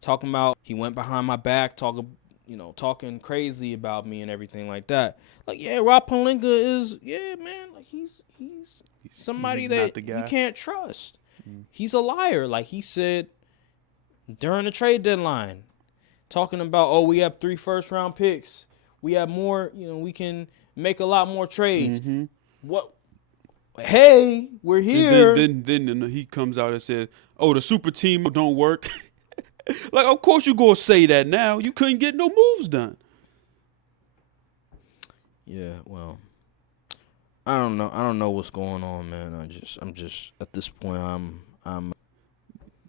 talking about he went behind my back, talking crazy about me and everything like that. Like, yeah, Rob Pelinka is, man, like he's somebody that you can't trust. He's a liar. Like he said during the trade deadline, talking about, we have 3 first-round picks. We have more, we can make a lot more trades. Mm-hmm. What? Hey, we're here. And then he comes out and says, the super team don't work. Like, of course you're going to say that now. You couldn't get no moves done. Yeah, well, I don't know. I don't know what's going on, man. I'm just at this point, I'm.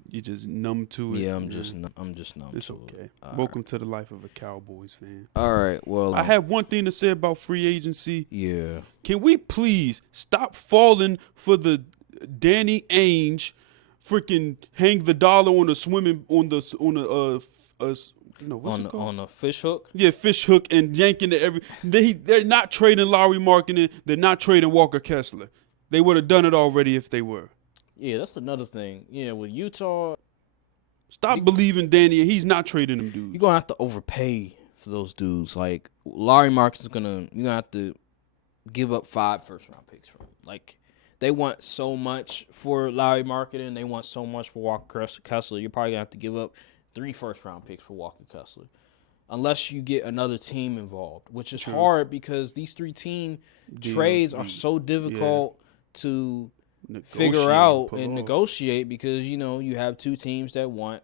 You just numb to it. Yeah, I'm just numb. It's okay. Welcome to the life of a Cowboys fan. All right. Well, I have one thing to say about free agency. Yeah. Can we please stop falling for the Danny Ainge, freaking hang the dollar on the on a fish hook? Yeah, fish hook and yanking it they're not trading Lowry Markkanen. They're not trading Walker Kessler. They would have done it already if they were. Yeah, that's another thing. Yeah, with Utah, stop believing Danny. He's not trading them dudes. You're gonna have to overpay for those dudes. Like Larry Markkanen you're gonna have to give up 5 first-round picks for him. Like they want so much for Larry Markkanen, they want so much for Walker Kessler. You're probably gonna have to give up 3 first-round picks for Walker Kessler. unless you get another team involved, which is True. hard because these 3-team trades are so difficult to figure out and negotiate because, you have 3 teams that want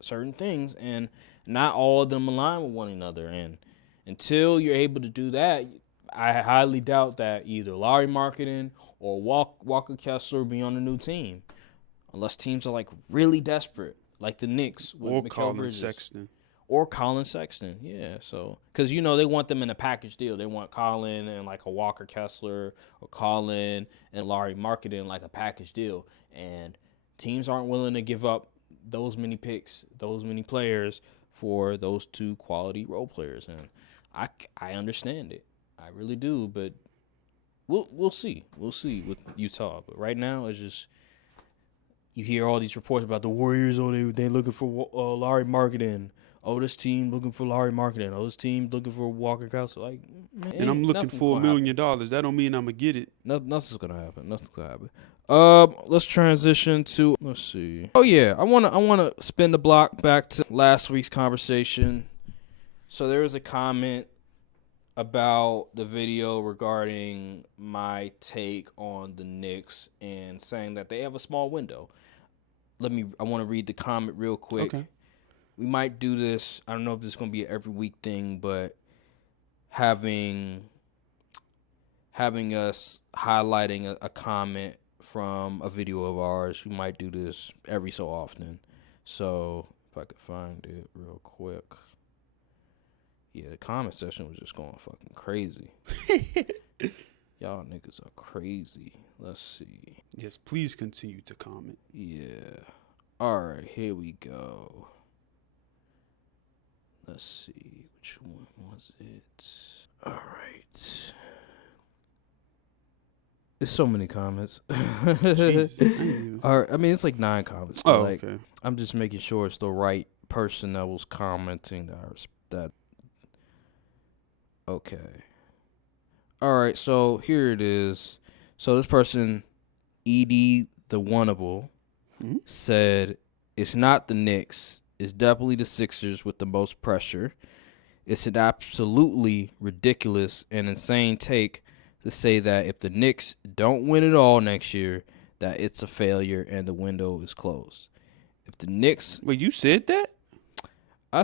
certain things, and not all of them align with one another. And until you're able to do that, I highly doubt that either Larry Marketing or Walker Kessler will be on the new team, unless teams are like really desperate, like the Knicks with or Mikal Colin Bridges. Sexton. Or Colin Sexton, yeah. So, because, they want them in a package deal. They want Colin and like a Walker Kessler, or Colin and Larry Marketing like a package deal. And teams aren't willing to give up those many picks, those many players for those 2 quality role players. And I understand it. I really do. But we'll see. We'll see with Utah. But right now, it's just, you hear all these reports about the Warriors. Oh, they looking for Larry Marketing. Oh, this team looking for Larry Marketing. Oh, this team looking for Walker Kessler. Like, man, and I'm looking for $1 million. That don't mean I'm gonna get it. Nothing's gonna happen. Nothing's gonna happen. Let's transition to. Let's see. Oh yeah, I wanna spin the block back to last week's conversation. So there was a comment about the video regarding my take on the Knicks and saying that they have a small window. I want to read the comment real quick. Okay. We might do this. I don't know if this is going to be an every week thing, but having us highlighting a comment from a video of ours, we might do this every so often. So if I could find it real quick. Yeah, the comment section was just going fucking crazy. Y'all niggas are crazy. Let's see. Yes, please continue to comment. Yeah. All right, here we go. Let's see, which one was it? All right. There's so many comments. Jeez, All right, I mean, it's like 9 comments. Oh, like, okay. I'm just making sure it's the right person that was commenting that. Okay. All right, so here it is. So this person, Edie the Oneable, said, it's not the Knicks. It's definitely the Sixers with the most pressure. It's an absolutely ridiculous and insane take to say that if the Knicks don't win it all next year, that it's a failure and the window is closed. If the Knicks... Wait, you said that? I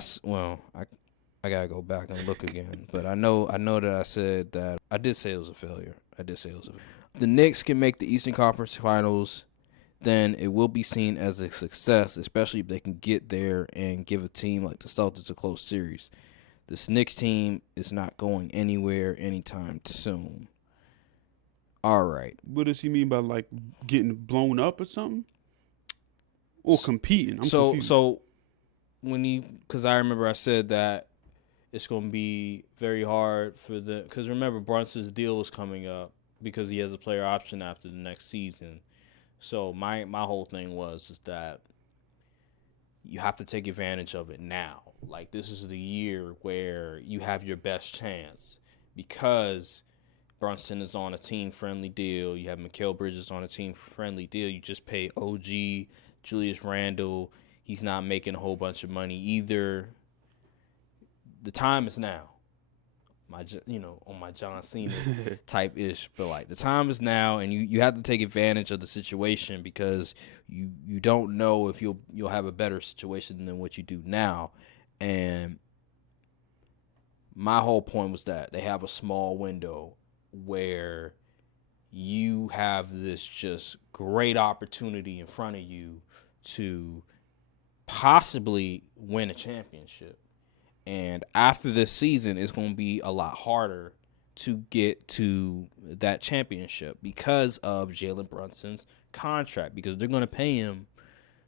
gotta go back and look again. But I know that I said that. I did say it was a failure. If the Knicks can make the Eastern Conference Finals, then it will be seen as a success, especially if they can get there and give a team like the Celtics a close series. This Knicks team is not going anywhere anytime soon. All right. What does he mean by like getting blown up or something? Or competing? I'm confused. So because I remember I said that it's going to be very hard for because remember Brunson's deal was coming up because he has a player option after the next season. So my whole thing is that you have to take advantage of it now. Like, this is the year where you have your best chance because Brunson is on a team-friendly deal. You have Mikal Bridges on a team-friendly deal. You just pay OG, Julius Randle. He's not making a whole bunch of money either. The time is now. On my John Cena type ish, but like the time is now, and you have to take advantage of the situation because you don't know if you'll have a better situation than what you do now. And my whole point was that they have a small window where you have this just great opportunity in front of you to possibly win a championship. And after this season, it's going to be a lot harder to get to that championship because of Jalen Brunson's contract, because they're going to pay him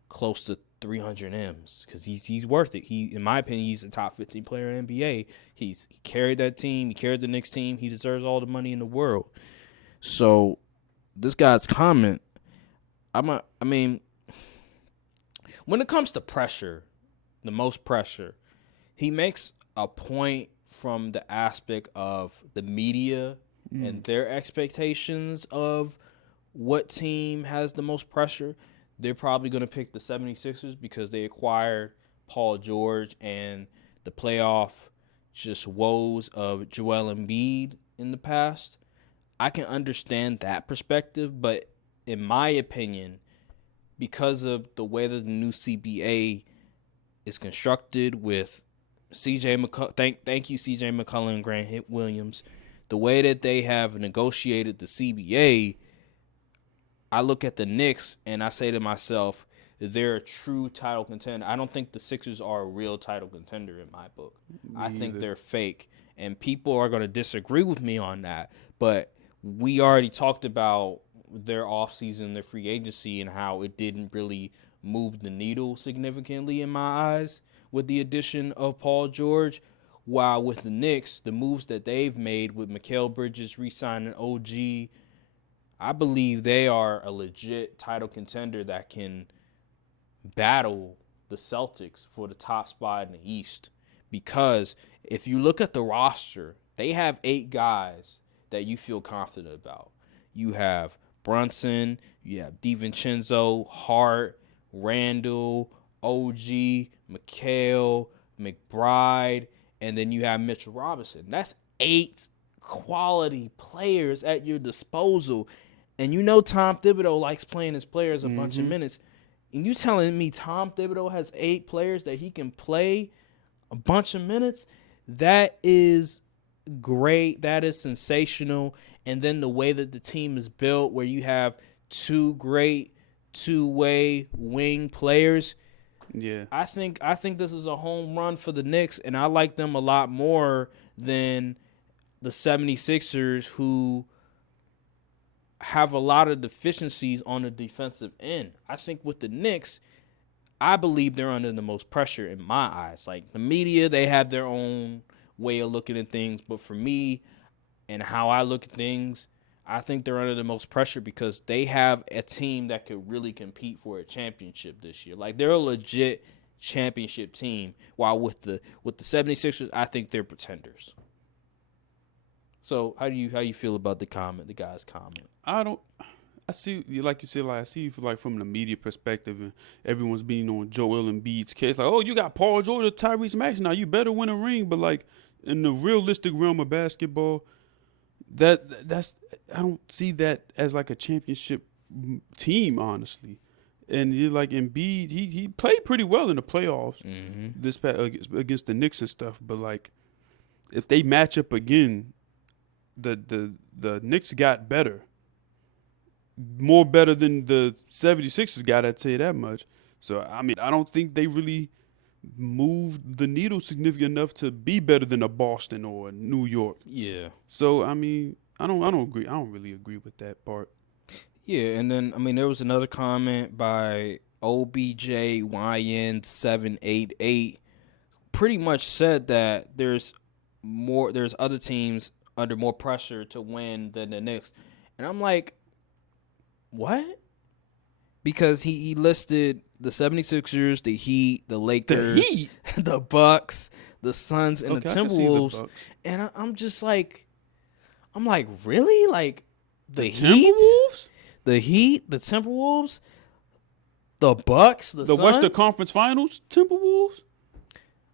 close to 300 M's because he's worth it. In my opinion, he's a top 15 player in the NBA. He carried that team. He carried the Knicks team. He deserves all the money in the world. So this guy's comment, when it comes to pressure, the most pressure, he makes a point from the aspect of the media and their expectations of what team has the most pressure. They're probably going to pick the 76ers because they acquired Paul George and the playoff just woes of Joel Embiid in the past. I can understand that perspective, but in my opinion, because of the way that the new CBA is constructed with CJ McCollum, thank you CJ McCollum and Grant Williams, the way that they have negotiated the CBA, I look at the Knicks and I say to myself, they're a true title contender. I don't think the Sixers are a real title contender in my book. I think they're fake, and people are going to disagree with me on that, but we already talked about their offseason, their free agency, and how it didn't really move the needle significantly in my eyes with the addition of Paul George. While with the Knicks, the moves that they've made with Mikal Bridges re-signing OG, I believe they are a legit title contender that can battle the Celtics for the top spot in the East. Because if you look at the roster, they have 8 guys that you feel confident about. You have Brunson, you have DiVincenzo, Hart, Randall, OG, Mikal, McBride, and then you have Mitchell Robinson. That's 8 quality players at your disposal. And you know Tom Thibodeau likes playing his players a bunch of minutes. And you telling me Tom Thibodeau has 8 players that he can play a bunch of minutes? That is great. That is sensational. And then the way that the team is built, where you have 2 great two-way wing players. Yeah. I think this is a home run for the Knicks, and I like them a lot more than the 76ers, who have a lot of deficiencies on the defensive end. I think with the Knicks, I believe they're under the most pressure in my eyes. Like the media, they have their own way of looking at things, but for me and how I look at things, I think they're under the most pressure because they have a team that could really compete for a championship this year. Like they're a legit championship team, while with the 76ers, I think they're pretenders. So how do you feel about the guy's comment? I see, like you said, like I see like from the media perspective, and everyone's being on Joel Embiid's case. Like, oh, you got Paul George or Tyrese Maxey, now you better win a ring. But like in the realistic realm of basketball, that's I don't see that as like a championship team, honestly. And you like Embiid, he played pretty well in the playoffs this against the Knicks and stuff. But like if they match up again, the Knicks got better. More better than the 76ers got, I'd say that much. So, I mean, I don't think they really moved the needle significant enough to be better than a Boston or a New York. Yeah. So, I mean, I don't agree. I don't really agree with that part. Yeah, and then, I mean, there was another comment by OBJYN788. Pretty much said that there's other teams under more pressure to win than the Knicks. And I'm like, what? Because he listed the 76ers, the Heat, the Lakers, the Bucks, the Suns, and the Timberwolves. And I'm just like, really? Like the Timberwolves? The Heat, the Timberwolves, the Bucks, the Suns? Western Conference Finals Timberwolves?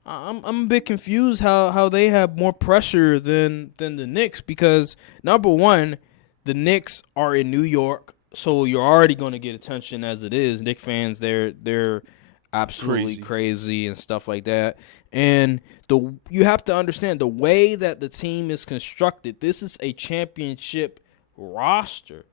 I'm a bit confused how they have more pressure than the Knicks, because number one, the Knicks are in New York. So you're already going to get attention as it is. Knicks fans, they're absolutely crazy and stuff like that. And you have to understand the way that the team is constructed. This is a championship roster.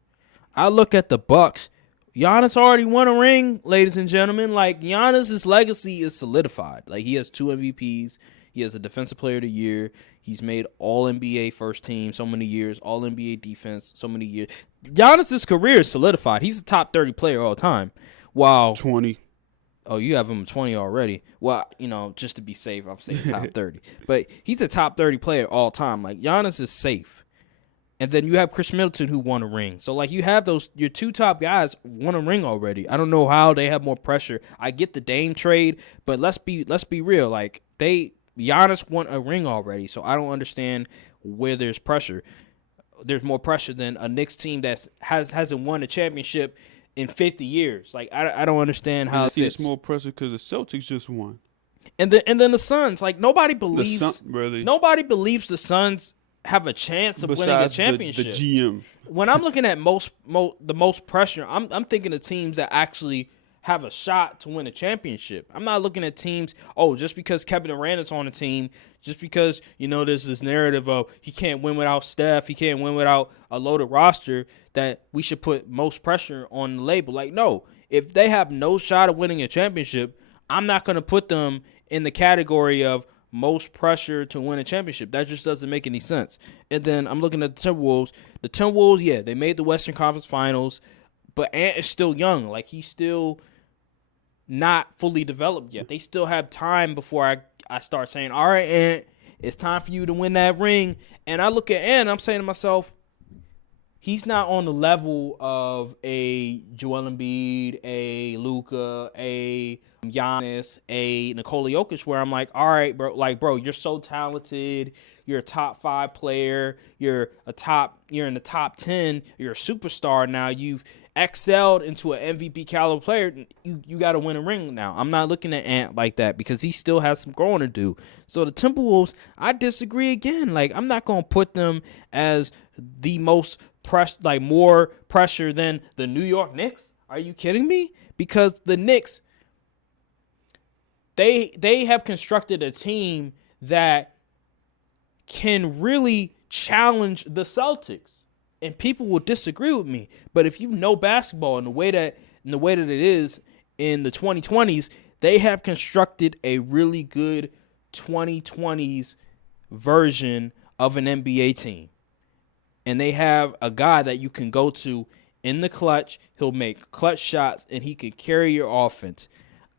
I look at the Bucks. Giannis already won a ring, ladies and gentlemen. Like, Giannis's legacy is solidified. Like, he has 2 MVPs. He has a Defensive Player of the Year. He's made All-NBA first team so many years, All-NBA defense so many years. Giannis's career is solidified. He's a top 30 player all time. While 20. Oh, you have him 20 already. Well, just to be safe, I'm saying top 30. But he's a top 30 player all time. Like, Giannis is safe. And then you have Chris Middleton, who won a ring. So, like, you have your 2 top guys won a ring already. I don't know how they have more pressure. I get the Dame trade, but let's be real. Like, Giannis won a ring already, so I don't understand where there's pressure. There's more pressure than a Knicks team that hasn't won a championship in 50 years. Like, I don't understand how it's more pressure because the Celtics just won. And then the Suns, like nobody believes really. nobody believes the Suns have a chance of winning a championship. The GM. When I'm looking at the most pressure, I'm thinking of teams that actually have a shot to win a championship. I'm not looking at teams, just because Kevin Durant is on the team, just because, there's this narrative of he can't win without Steph, he can't win without a loaded roster, that we should put most pressure on the label. Like, no, if they have no shot of winning a championship, I'm not going to put them in the category of most pressure to win a championship. That just doesn't make any sense. And then I'm looking at the Timberwolves. The Timberwolves, yeah, they made the Western Conference Finals, but Ant is still young. Like, he's still not fully developed yet. They still have time before I start saying, all right, Ant, it's time for you to win that ring. And I look at Ant, I'm saying to myself, he's not on the level of a Joel Embiid, a Luka, a Giannis, a Nikola Jokic, where I'm like, all right, bro, you're so talented. You're a top 5 player. You're in the top 10. You're a superstar now. You've excelled into an MVP caliber player. You got to win a ring now. I'm not looking at Ant like that because he still has some growing to do. So the Timberwolves, I disagree again. Like, I'm not going to put them as the most more pressure than the New York Knicks. Are you kidding me? Because the Knicks, they have constructed a team that can really challenge the Celtics. And people will disagree with me. But if you know basketball in the way that it is in the 2020s, they have constructed a really good 2020s version of an NBA team. And they have a guy that you can go to in the clutch. He'll make clutch shots, and he can carry your offense.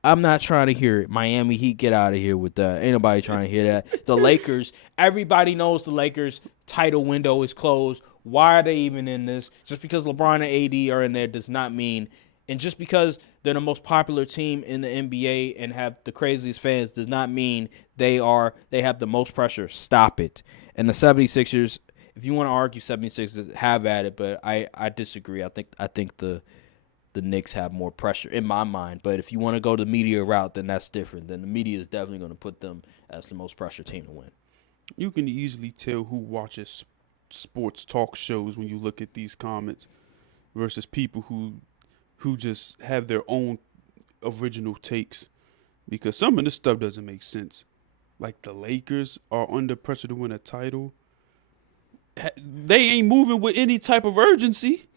I'm not trying to hear it. Miami Heat, get out of here with that. Ain't nobody trying to hear that. The Lakers, everybody knows the Lakers' title window is closed. Why are they even in this? Just because LeBron and AD are in there does not mean, and just because they're the most popular team in the NBA and have the craziest fans does not mean they have the most pressure. Stop it. And the 76ers, if you want to argue 76ers, have at it, but I disagree. I think the Knicks have more pressure in my mind. But if you want to go the media route, then that's different. Then the media is definitely going to put them as the most pressure team to win. You can easily tell who watches sports talk shows when you look at these comments versus people who just have their own original takes, because some of this stuff doesn't make sense. Like, the Lakers are under pressure to win a title. They ain't moving with any type of urgency.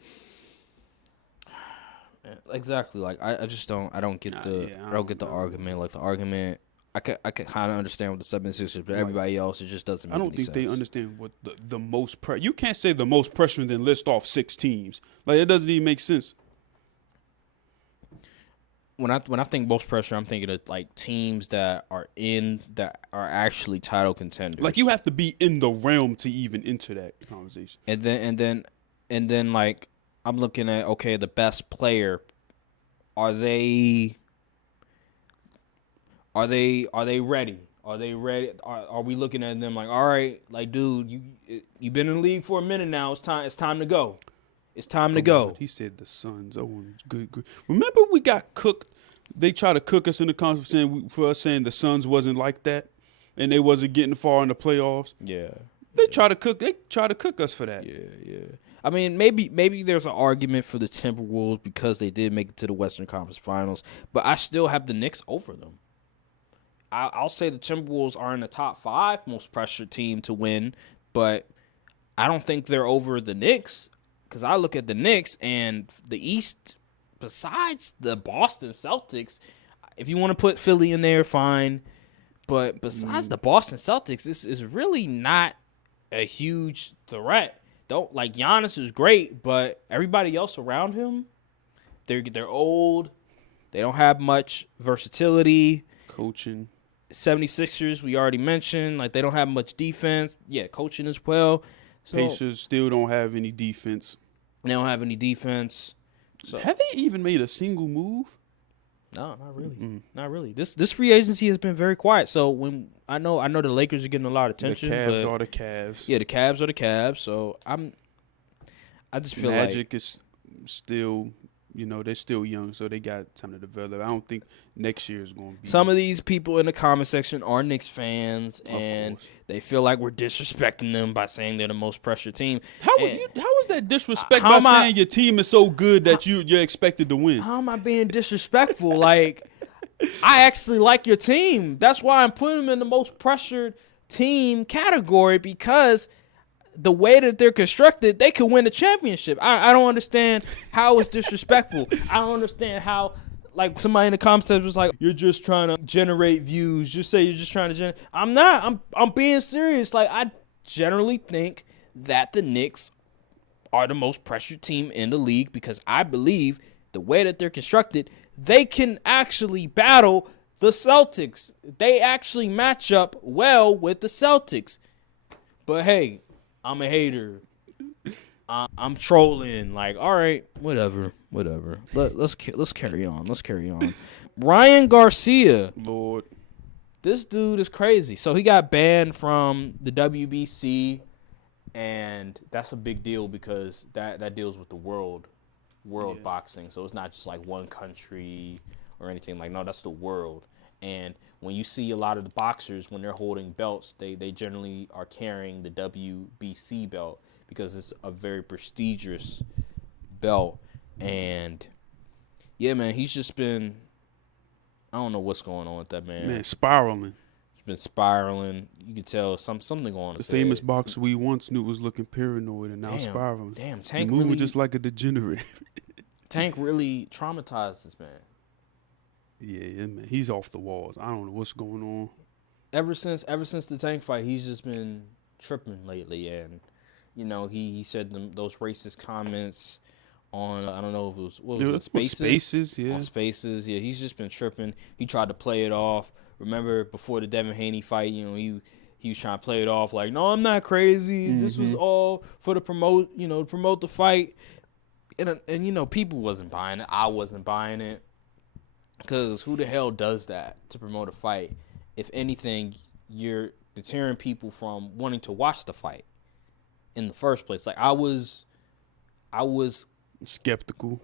Exactly. Like, I just don't get the argument. Like, the argument, I can kind of understand with the 76ers, but everybody else, it just doesn't make any sense. I don't think they understand what the most pressure. You can't say the most pressure and then list off 6 teams. Like, it doesn't even make sense. When I think most pressure, I'm thinking of like teams that are actually title contenders. Like, you have to be in the realm to even enter that conversation. And then like, I'm looking at, okay, the best player, are they ready? Are they ready? Are we looking at them like, all right, like, dude, you've been in the league for a minute now. It's time to go. It's time to go. God, he said the Suns. Oh, good. Remember, we got cooked. They tried to cook us in the conference for us saying the Suns wasn't like that, and they wasn't getting far in the playoffs. Yeah. They try to cook us for that. Yeah. I mean, maybe there's an argument for the Timberwolves because they did make it to the Western Conference Finals, but I still have the Knicks over them. I'll say the Timberwolves are in the top 5 most pressured team to win, but I don't think they're over the Knicks, because I look at the Knicks and the East, besides the Boston Celtics, if you want to put Philly in there, fine, but besides the Boston Celtics, this is really not a huge threat. Like, Giannis is great, but everybody else around him, they're old. They don't have much versatility. Coaching. 76ers, we already mentioned. Like, they don't have much defense. Yeah, coaching as well. So, Pacers still don't have any defense. They don't have any defense. So, have they even made a single move? No, not really. Mm-hmm. Not really. This free agency has been very quiet. So when I know the Lakers are getting a lot of attention. The Cavs are the Cavs. Yeah, the Cavs are the Cavs. So I just feel Magic is still You know, they're still young, so they got time to develop. I don't think next year is going to be. Some of these people in the comment section are Knicks fans, Of and course. they feel like we're disrespecting them by saying they're the most pressured team. How And is that disrespect How by am I- saying your team is so good that you're expected to win? How am I being disrespectful? Like, I actually like your team. That's why I'm putting them in the most pressured team category, because the way that they're constructed, they could win a championship. I don't understand how it's disrespectful. I don't understand how, like, somebody in the comments was like, you're just trying to generate views. Just say you're just trying to generate. I'm not. I'm being serious. Like, I generally think that the Knicks are the most pressured team in the league, because I believe the way that they're constructed, they can actually battle the Celtics. They actually match up well with the Celtics. But hey, I'm a hater. I'm trolling. Like, all right, whatever. Let's carry on. Ryan Garcia, Lord. this dude is crazy. So he got banned from the WBC, and that's a big deal because that deals with the world boxing. So it's not just like one country or anything. Like, no, that's the world. And when you see a lot of the boxers, when they're holding belts, they generally are carrying the WBC belt because it's a very prestigious belt. And yeah, man, he's just been, I don't know what's going on with that man. Man, spiraling. He's been spiraling. You can tell something going on. The famous boxer we once knew was looking paranoid and now spiraling. Damn, He Tank moving really, just like a degenerate. Tank really traumatized this man. Yeah, man. He's off the walls. I don't know what's going on. Ever since the Tank fight, he's just been tripping lately, and you know he said those racist comments on, I don't know if it was Spaces. Yeah. On Spaces, yeah. He's just been tripping. He tried to play it off. Remember before the Devin Haney fight, you know, he was trying to play it off like, no, I'm not crazy. Mm-hmm. This was all for to promote the fight, and you know, people wasn't buying it. I wasn't buying it. Because who the hell does that to promote a fight? If anything, you're deterring people from wanting to watch the fight in the first place. Like, I was Skeptical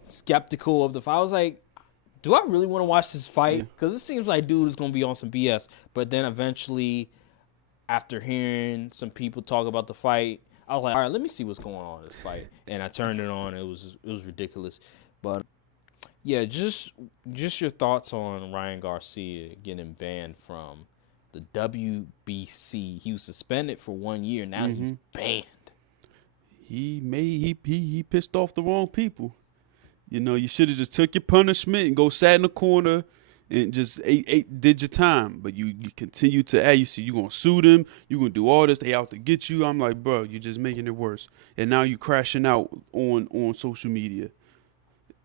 of the fight. I was like, do I really want to watch this fight? Because it seems like dude is going to be on some BS. But then eventually, after hearing some people talk about the fight, I was like, all right, let me see what's going on in this fight. And I turned it on. It was ridiculous. But yeah, just your thoughts on Ryan Garcia getting banned from the WBC. He was suspended for 1 year. Now he's banned. He pissed off the wrong people. You know, you should have just took your punishment and go sat in the corner and just did your time. But you continue to add. You see, you're gonna sue them. You're gonna do all this. They out to get you. I'm like, bro, you're just making it worse. And now you crashing out on social media.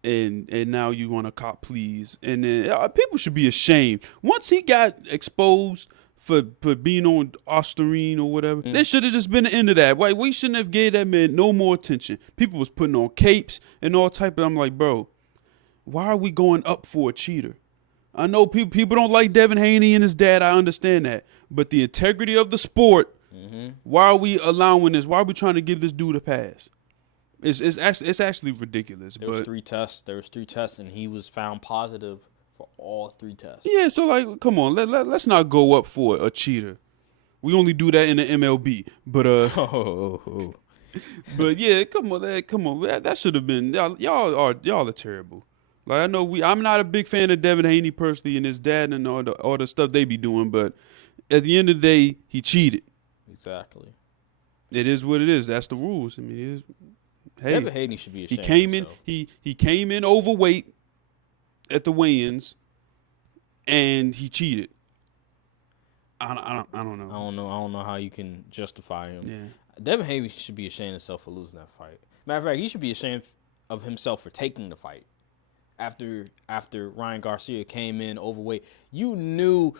And now you want to cop pleas. And then people should be ashamed. Once he got exposed for being on Osterine or whatever, there should have just been the end of that. Like, we shouldn't have gave that man no more attention. People was putting on capes and all type of. I'm like, bro, why are we going up for a cheater? I know people don't like Devin Haney and his dad. I understand that. But the integrity of the sport, why are we allowing this? Why are we trying to give this dude a pass? It's actually ridiculous. There was 3 tests, and he was found positive for all 3 tests. Yeah, so like, come on, let's not go up for a cheater. We only do that in the MLB, but but yeah, come on, that should have been y'all are terrible. Like, I know I'm not a big fan of Devin Haney personally and his dad and all the stuff they be doing, but at the end of the day, he cheated. Exactly. It is what it is. That's the rules. I mean, it is. Hey, Devin Haney should be ashamed. He came in overweight at the weigh-ins, and he cheated. I don't know. I don't know how you can justify him. Yeah. Devin Haney should be ashamed of himself for losing that fight. Matter of fact, he should be ashamed of himself for taking the fight. After Ryan Garcia came in overweight, you know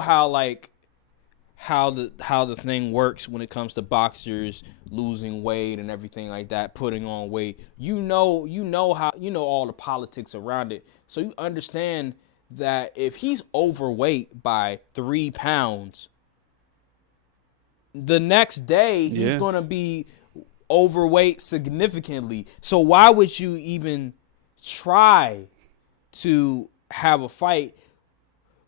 how the thing works when it comes to boxers losing weight and everything like that, putting on weight. You know all the politics around it. So you understand that if he's overweight by 3 pounds, the next day he's going to be overweight significantly. So why would you even try to have a fight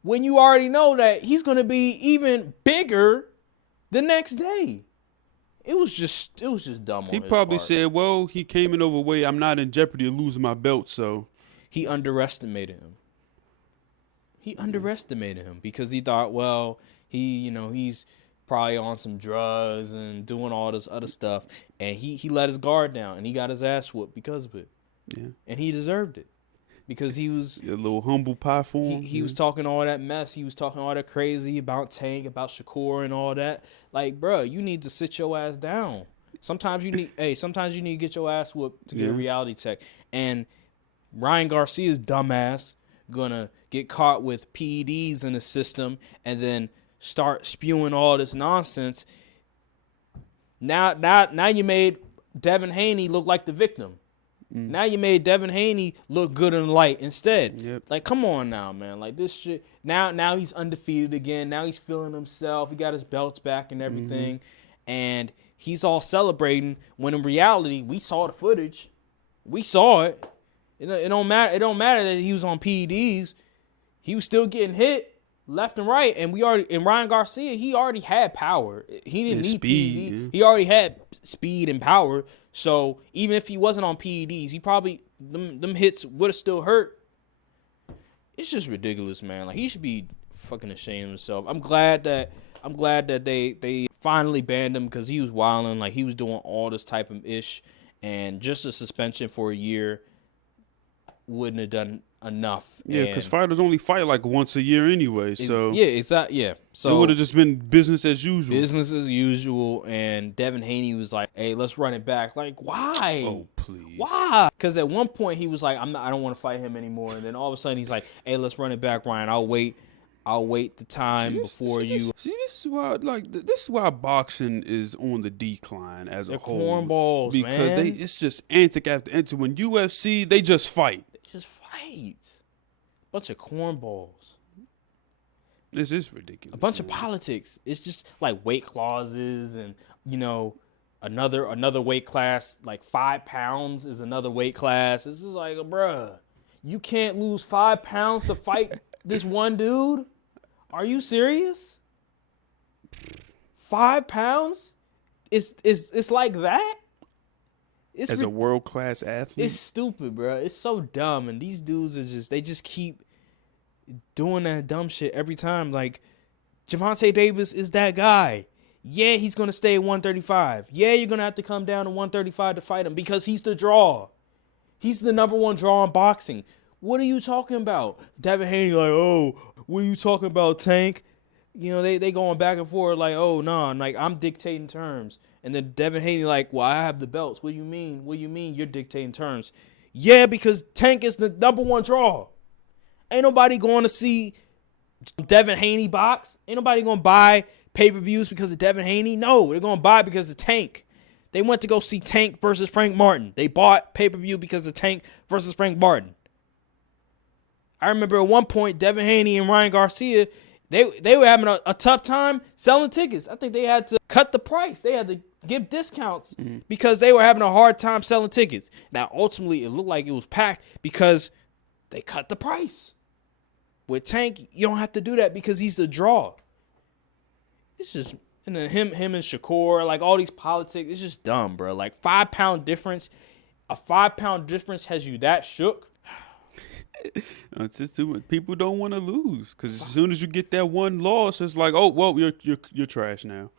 when you already know that he's going to be even bigger the next day? It was just dumb. He probably said, well, he came in overweight. I'm not in jeopardy of losing my belt, so. He underestimated him. Because he thought, well, he's probably on some drugs and doing all this other stuff. And he let his guard down and he got his ass whooped because of it. Yeah. And he deserved it. Because he was a little humble pie for him. He was talking all that mess. He was talking all that crazy about Tank, about Shakur and all that. Like, bro, you need to sit your ass down. Sometimes you need to get your ass whooped to get a reality check. And Ryan Garcia's dumbass gonna get caught with PEDs in the system and then start spewing all this nonsense. Now you made Devin Haney look like the victim. Now you made Devin Haney look good in the light instead. Yep. Like, come on now, man. Like, this shit. Now he's undefeated again. Now he's feeling himself. He got his belts back and everything. And he's all celebrating when in reality, we saw the footage. We saw it. It don't matter. It don't matter that he was on PEDs. He was still getting hit left and right. And Ryan Garcia, he already had power. He didn't need speed. PEDs. Yeah. He already had speed and power. So even if he wasn't on PEDs, he probably them hits would have still hurt. It's just ridiculous, man. Like, he should be fucking ashamed of himself. I'm glad that they finally banned him because he was wilding. Like, he was doing all this type of ish, and just a suspension for a year wouldn't have done enough. Yeah, because fighters only fight like once a year anyway. So yeah, exactly. Yeah, so it would have just been business as usual. Business as usual, and Devin Haney was like, "Hey, let's run it back." Like, why? Oh, please. Why? Because at one point he was like, I don't want to fight him anymore, and then all of a sudden he's like, "Hey, let's run it back, Ryan. I'll wait the time before you." See, this is why boxing is on the decline as a whole. Cornballs, because man. It's just antic after antic. When UFC, they just fight. Bunch of cornballs. This is ridiculous. A bunch of politics. It's just like weight clauses and, another weight class, like 5 pounds is another weight class. This is like, bruh, you can't lose 5 pounds to fight this one dude? Are you serious? 5 pounds? It's like that? As a world-class athlete? It's stupid, bro. It's so dumb. And these dudes they just keep doing that dumb shit every time. Like, Gervonta Davis is that guy. Yeah, he's going to stay at 135. Yeah, you're going to have to come down to 135 to fight him because he's the draw. He's the number one draw in boxing. What are you talking about? Devin Haney like, oh, what are you talking about, Tank? They going back and forth like, oh, no, like, I'm dictating terms. And then Devin Haney like, well, I have the belts. What do you mean? What do you mean you're dictating terms? Yeah, because Tank is the number one draw. Ain't nobody going to see Devin Haney box. Ain't nobody going to buy pay-per-views because of Devin Haney. No, they're going to buy because of Tank. They went to go see Tank versus Frank Martin. They bought pay-per-view because of Tank versus Frank Martin. I remember at one point, Devin Haney and Ryan Garcia, they were having a tough time selling tickets. I think they had to cut the price. They had to give discounts because they were having a hard time selling tickets. Now, ultimately, it looked like it was packed because they cut the price. With Tank, you don't have to do that because he's the draw. It's just, and then him and Shakur, like all these politics, it's just dumb, bro. Like 5 pound difference, a 5 pound difference has you that shook. It's just too much. People don't want to lose because as soon as you get that one loss, it's like, oh, well, you're trash now.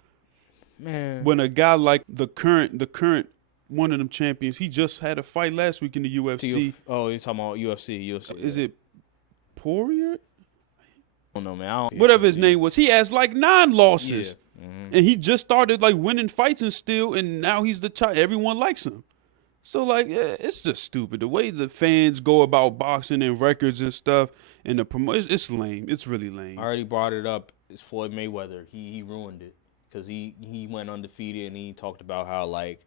Man, when a guy like the current one of them champions, he just had a fight last week in the UFC. You're talking about UFC. Is it Poirier? I don't know, man. Whatever his name was, he has like 9 losses, and he just started like winning fights and now he's the top. Everyone likes him. So like, it's just stupid the way the fans go about boxing and records and stuff and the promotion. It's lame. It's really lame. I already brought it up. It's Floyd Mayweather. He ruined it because he went undefeated and he talked about how like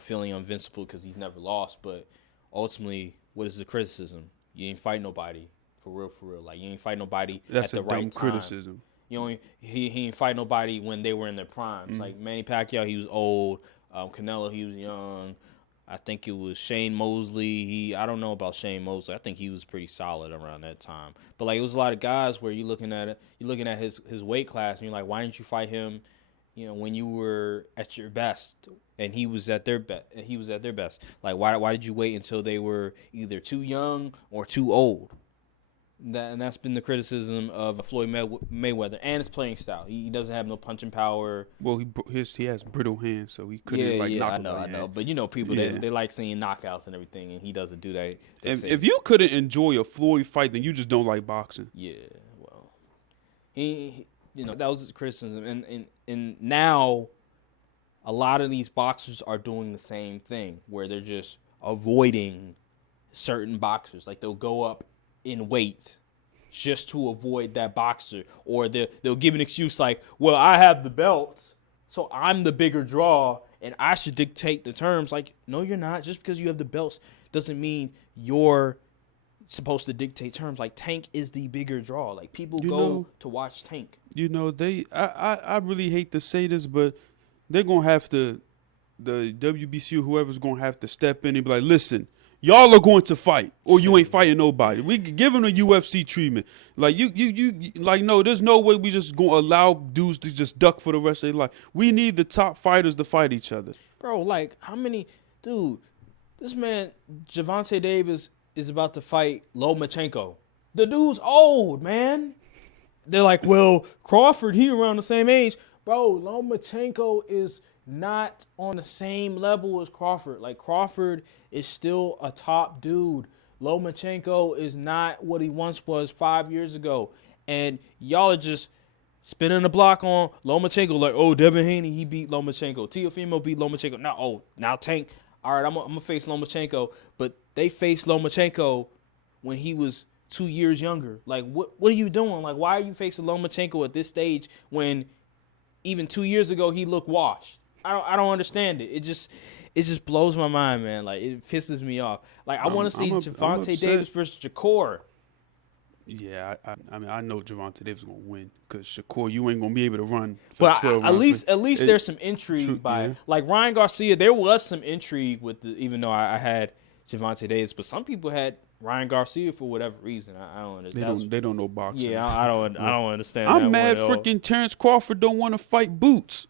feeling invincible because he's never lost. But ultimately, what is the criticism? You ain't fight nobody. For real. Like, you ain't fight nobody That's at the right time. That's a dumb criticism. He ain't fight nobody when they were in their primes. Like Manny Pacquiao, he was old. Canelo, he was young. I think it was Shane Mosley. I don't know about Shane Mosley. I think he was pretty solid around that time. But like it was a lot of guys where you're looking at his weight class and you're like, why didn't you fight him? When you were at your best and he was at their best. Like why did you wait until they were either too young or too old? And that's been the criticism of Floyd Mayweather and his playing style. He doesn't have no punching power. Well, he has brittle hands, so he couldn't knock him. I know. But people they like seeing knockouts and everything, and he doesn't do that. If you couldn't enjoy a Floyd fight, then you just don't like boxing. Yeah, well, he that was his criticism, and now a lot of these boxers are doing the same thing where they're just avoiding certain boxers. Like they'll go up in weight just to avoid that boxer, or they'll give an excuse like, well, I have the belts, so I'm the bigger draw and I should dictate the terms. Like, no, you're not. Just because you have the belts doesn't mean you're supposed to dictate terms. Like, Tank is the bigger draw. Like, people go to watch Tank. I really hate to say this, but they're gonna have to, the WBC or whoever's gonna have to step in and be like, listen, y'all are going to fight, or you ain't fighting nobody. We give them a UFC treatment. Like you like, no, there's no way we just gonna allow dudes to just duck for the rest of their life. We need the top fighters to fight each other. Bro, like this man Gervonta Davis is about to fight Lomachenko. The dude's old, man. They're like, well, Crawford, he around the same age. Bro, Lomachenko is not on the same level as Crawford. Like, Crawford is still a top dude. Lomachenko is not what he once was 5 years ago. And y'all are just spinning the block on Lomachenko. Like, oh, Devin Haney, he beat Lomachenko. Teofimo beat Lomachenko. Now Tank. All right, I'm going to face Lomachenko. But they faced Lomachenko when he was 2 years younger. Like, what are you doing? Like, why are you facing Lomachenko at this stage when even 2 years ago he looked washed? I don't understand it. It just blows my mind, man. Like, it pisses me off. Like, I want to see Gervonta Davis versus Shakur. Yeah, I mean, I know Gervonta Davis is gonna win because Shakur, you ain't gonna be able to run for 12 rounds. At least there's some intrigue like Ryan Garcia. There was some intrigue with even though I had Gervonta Davis, but some people had Ryan Garcia for whatever reason. I don't understand. They don't know boxing. Yeah, I don't understand. I'm mad. Freaking Terrence Crawford don't want to fight Boots.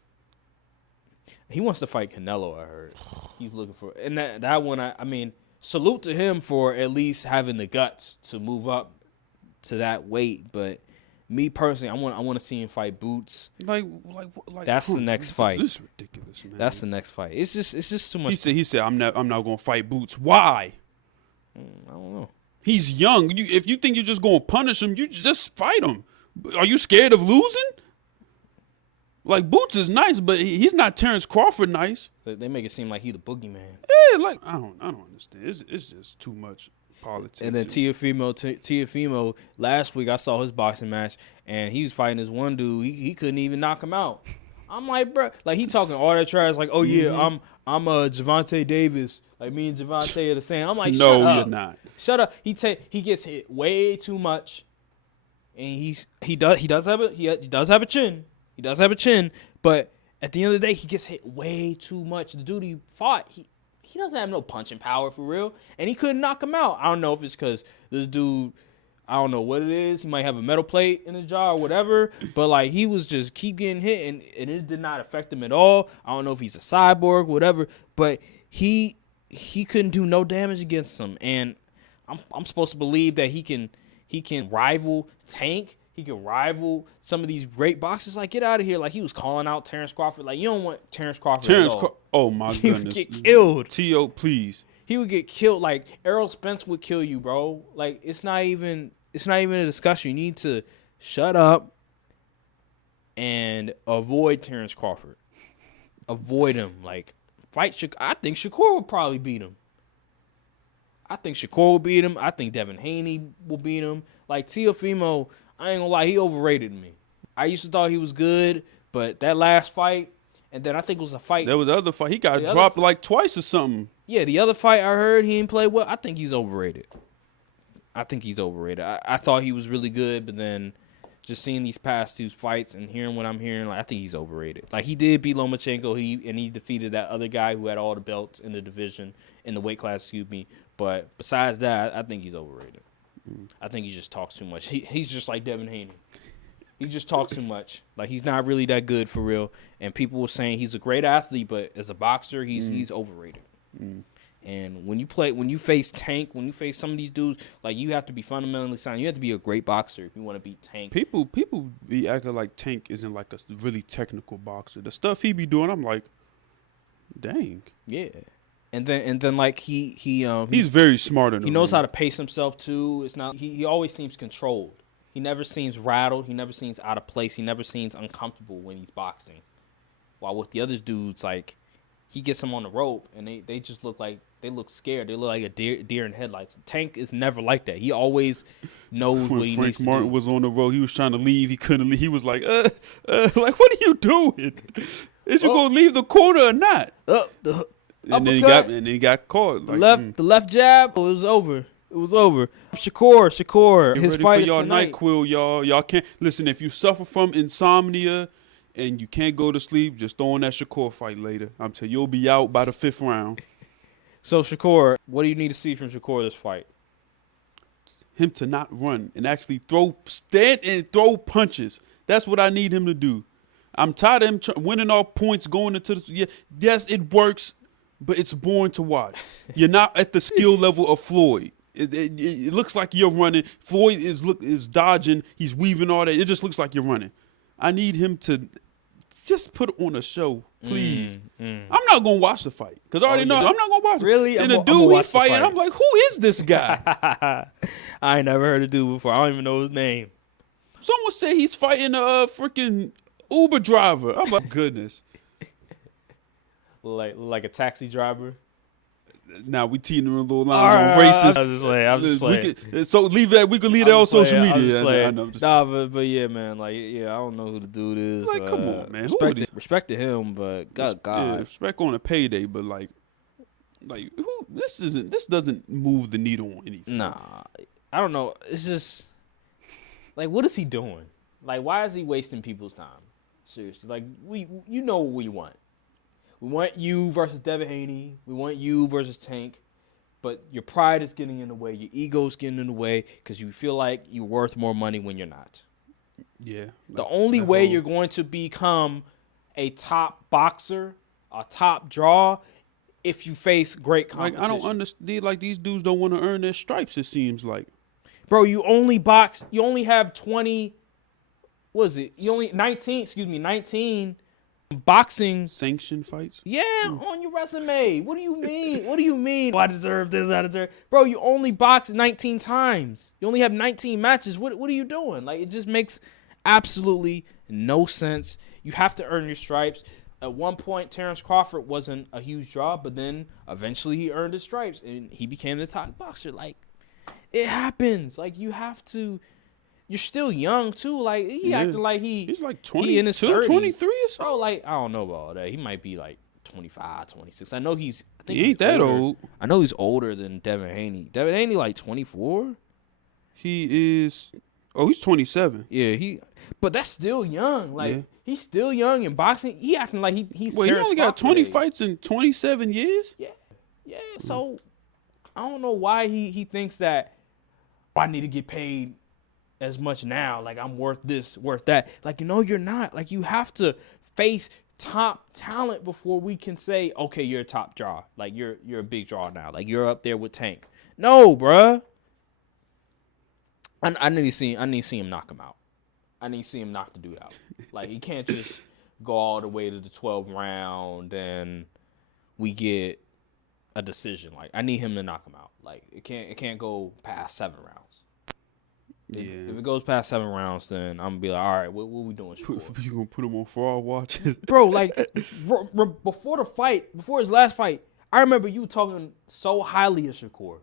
He wants to fight Canelo, I heard. He's looking for, and that one, I mean, salute to him for at least having the guts to move up to that weight. But me personally, I want to see him fight Boots. Like that's the next fight. This is ridiculous, man. That's the next fight. It's just too much. He said I'm not gonna fight Boots. Why? I don't know. He's young. If you think you're just gonna punish him, you just fight him. Are you scared of losing? Like, Boots is nice, but he's not Terrence Crawford nice. So they make it seem like he the boogeyman. Yeah, like I don't understand. It's just too much politics. And then Teofimo, last week I saw his boxing match, and he was fighting this one dude. He couldn't even knock him out. I'm like, bro, like he talking all that trash, like, oh yeah, I'm Gervonta Davis. Like, me and Gervonta are the same. I'm like, no, shut up. You're not. Shut up. He gets hit way too much, and he does have a chin. He does have a chin, but at the end of the day, he gets hit way too much. The dude he fought, he doesn't have no punching power for real, and he couldn't knock him out. I don't know if it's because this dude, I don't know what it is. He might have a metal plate in his jaw or whatever, but like he was just keep getting hit, and it did not affect him at all. I don't know if he's a cyborg, whatever, but he couldn't do no damage against him, and I'm supposed to believe that he can rival Tank. He can rival some of these great boxers. Like, get out of here. Like, he was calling out Terrence Crawford. Like, you don't want Terrence Crawford at all. Oh, my goodness. He would get killed. T.O., please. He would get killed. Like, Errol Spence would kill you, bro. Like, it's not even a discussion. You need to shut up and avoid Terrence Crawford. Avoid him. Like, fight Shakur. I think Shakur would probably beat him. I think Devin Haney will beat him. Like, Teofimo, I ain't gonna lie, he overrated me. I used to thought he was good, but that last fight, and then I think it was a fight. There was the other fight. He got dropped like twice or something. Yeah, the other fight I heard he didn't play well. I think he's overrated. I thought he was really good, but then just seeing these past 2 fights and hearing what I'm hearing, like, I think he's overrated. Like, he did beat Lomachenko, he defeated that other guy who had all the belts in the division, in the weight class, But besides that, I think he's overrated. I think he just talks too much. He's just like Devin Haney. He just talks too much. Like, he's not really that good for real. And people were saying he's a great athlete, but as a boxer, he's overrated. And when you face Tank, when you face some of these dudes, like, you have to be fundamentally sound. You have to be a great boxer if you want to beat Tank. People be acting like Tank isn't like a really technical boxer. The stuff he be doing, I'm like, dang. Yeah. And then like he's very smart in the He knows ring. how to pace himself too. It's not he always seems controlled. He never seems rattled. He never seems out of place. He never seems uncomfortable when he's boxing. While with the other dudes, like, he gets them on the rope and they just look like they look scared. They look like a deer in headlights. Tank is never like that. He always knows what he Frank needs to Martin do. was on the road, he was trying to leave. He couldn't leave. He was like, like, what are you doing? Is you gonna leave the corner or not? And then he got caught. Like, The left jab. It was over. It was over. Shakur. Get His ready fight for y'all tonight. NyQuil, y'all. Y'all can't listen. If you suffer from insomnia and you can't go to sleep, just throw on that Shakur fight later. I'm telling you, you'll be out by the 5th round. So Shakur, what do you need to see from Shakur this fight? Him to not run and actually stand and throw punches. That's what I need him to do. I'm tired of him winning all points, going into the. Yes, it works, but it's boring to watch. You're not at the skill level of Floyd. It looks like you're running. Floyd is dodging. He's weaving all that. It just looks like you're running. I need him to just put on a show, please. I'm not gonna watch the fight because I already know I'm not gonna watch it. Really? And the dude he fighting, I'm like, who is this guy? I ain't never heard of dude before. I don't even know his name. Someone said he's fighting a freaking Uber driver. I'm like, goodness. Like a taxi driver. Now we teeing a little lines on racist. I'm just playing. So leave that. We can leave that on social media. I know. Nah, but yeah, man. Like, yeah, I don't know who the dude is. Like, come on, man. Respect to him, but God. Yeah, respect on a payday, but like who? This doesn't move the needle on anything. Nah, I don't know. It's just like, what is he doing? Like, why is he wasting people's time? Seriously, like, you know what we want. We want you versus Devin Haney. We want you versus Tank. But your pride is getting in the way. Your ego's getting in the way because you feel like you're worth more money when you're not. Yeah. The only way you're going to become a top boxer, a top draw, if you face great competition. Like, I don't understand. Like, these dudes don't want to earn their stripes, it seems like. Bro, you only have 20, what is it? 19 boxing sanction fights? Yeah, on your resume. What do you mean? What do you mean? I deserve this, I deserve. Bro, you only boxed 19 times. You only have 19 matches. What are you doing? Like, it just makes absolutely no sense. You have to earn your stripes. At one point, Terrence Crawford wasn't a huge draw, but then eventually he earned his stripes and he became the top boxer. Like, it happens. Like, you have to. You're still young, too. Like, he acting like he's like 20, in his 30s. 23 or so. Bro, like, I don't know about all that. He might be like 25, 26. I think he ain't that old. I know he's older than Devin Haney. Devin Haney, like 24? He is. Oh, he's 27. Yeah, but that's still young. Like, he's still young in boxing. He acting like he's Well, he only got 20 fights in 27 years? Yeah. So, I don't know why he thinks that I need to get paid as much now, like I'm worth this, worth that. Like, you're not. Like, you have to face top talent before we can say, okay, you're a top draw. Like, you're a big draw now. Like, you're up there with Tank. No, bruh. I need to see him knock him out. I need to see him knock the dude out. Like, he can't just go all the way to the 12th round and we get a decision. Like, I need him to knock him out. Like, it can't go past 7 rounds. If it goes past 7 rounds, then I'm gonna be like, all right, what we doing? You gonna put him on fraud watches, bro? Like, before his last fight, I remember you talking so highly of Shakur.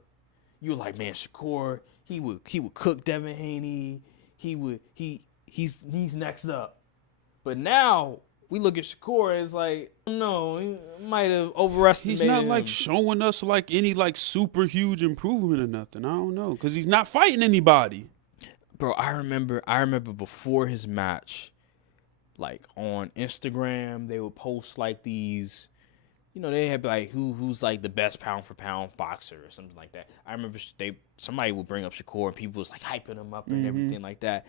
You were like, man, Shakur, he would cook Devin Haney. He's next up. But now we look at Shakur and it's like, no, he might have overestimated. He's not him. like showing us like any like super huge improvement or nothing. I don't know, because he's not fighting anybody. Bro, I remember before his match, like on Instagram, they would post like these, they had like who's like the best pound for pound boxer or something like that. I remember somebody would bring up Shakur and people was like hyping him up and everything like that.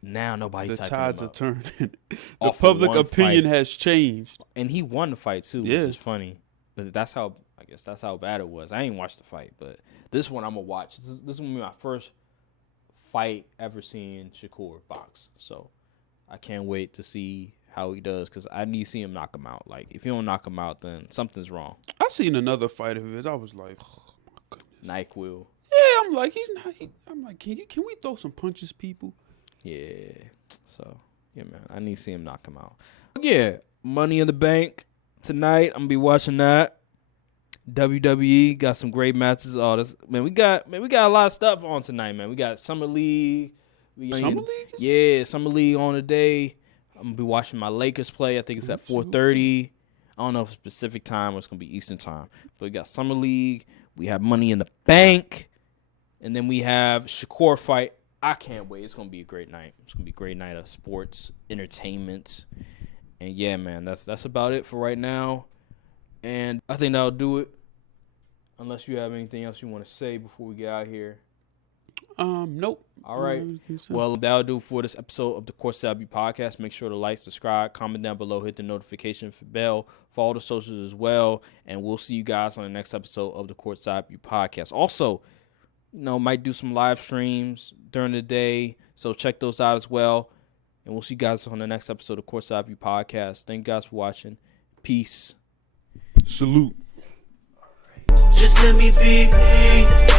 Now nobody's hyping him up. The tides are turning. The public opinion has changed, and he won the fight too, which is funny. But I guess that's how bad it was. I ain't watched the fight, but this one I'm gonna watch. This is gonna be my first fight ever seeing Shakur box, so I can't wait to see how he does, because I need to see him knock him out. Like, if you don't knock him out, then something's wrong. I seen another fight of his. I was like, oh my goodness. NyQuil. Yeah, I'm like, he's not. I'm like, can we throw some punches, people? Yeah. So yeah, man, I need to see him knock him out. Yeah, Money in the Bank tonight. I'm gonna be watching that. WWE got some great matches. Oh, we got a lot of stuff on tonight, man. We got Summer League. Summer League? Yeah, Summer League on today. I'm gonna be watching my Lakers play. I think it's at 4:30. I don't know if it's Pacific time or it's gonna be Eastern time. But we got Summer League. We have Money in the Bank, and then we have Shakur fight. I can't wait. It's gonna be a great night. It's gonna be a great night of sports entertainment. And yeah, man, that's about it for right now. And I think that'll do it. Unless you have anything else you want to say before we get out here. Nope. All right. Well, that'll do for this episode of the Courtside View Podcast. Make sure to like, subscribe, comment down below, hit the notification bell, follow the socials as well, and we'll see you guys on the next episode of the Courtside View Podcast. Also, might do some live streams during the day, so check those out as well. And we'll see you guys on the next episode of Courtside View Podcast. Thank you guys for watching. Peace. Salute. Just let me be me.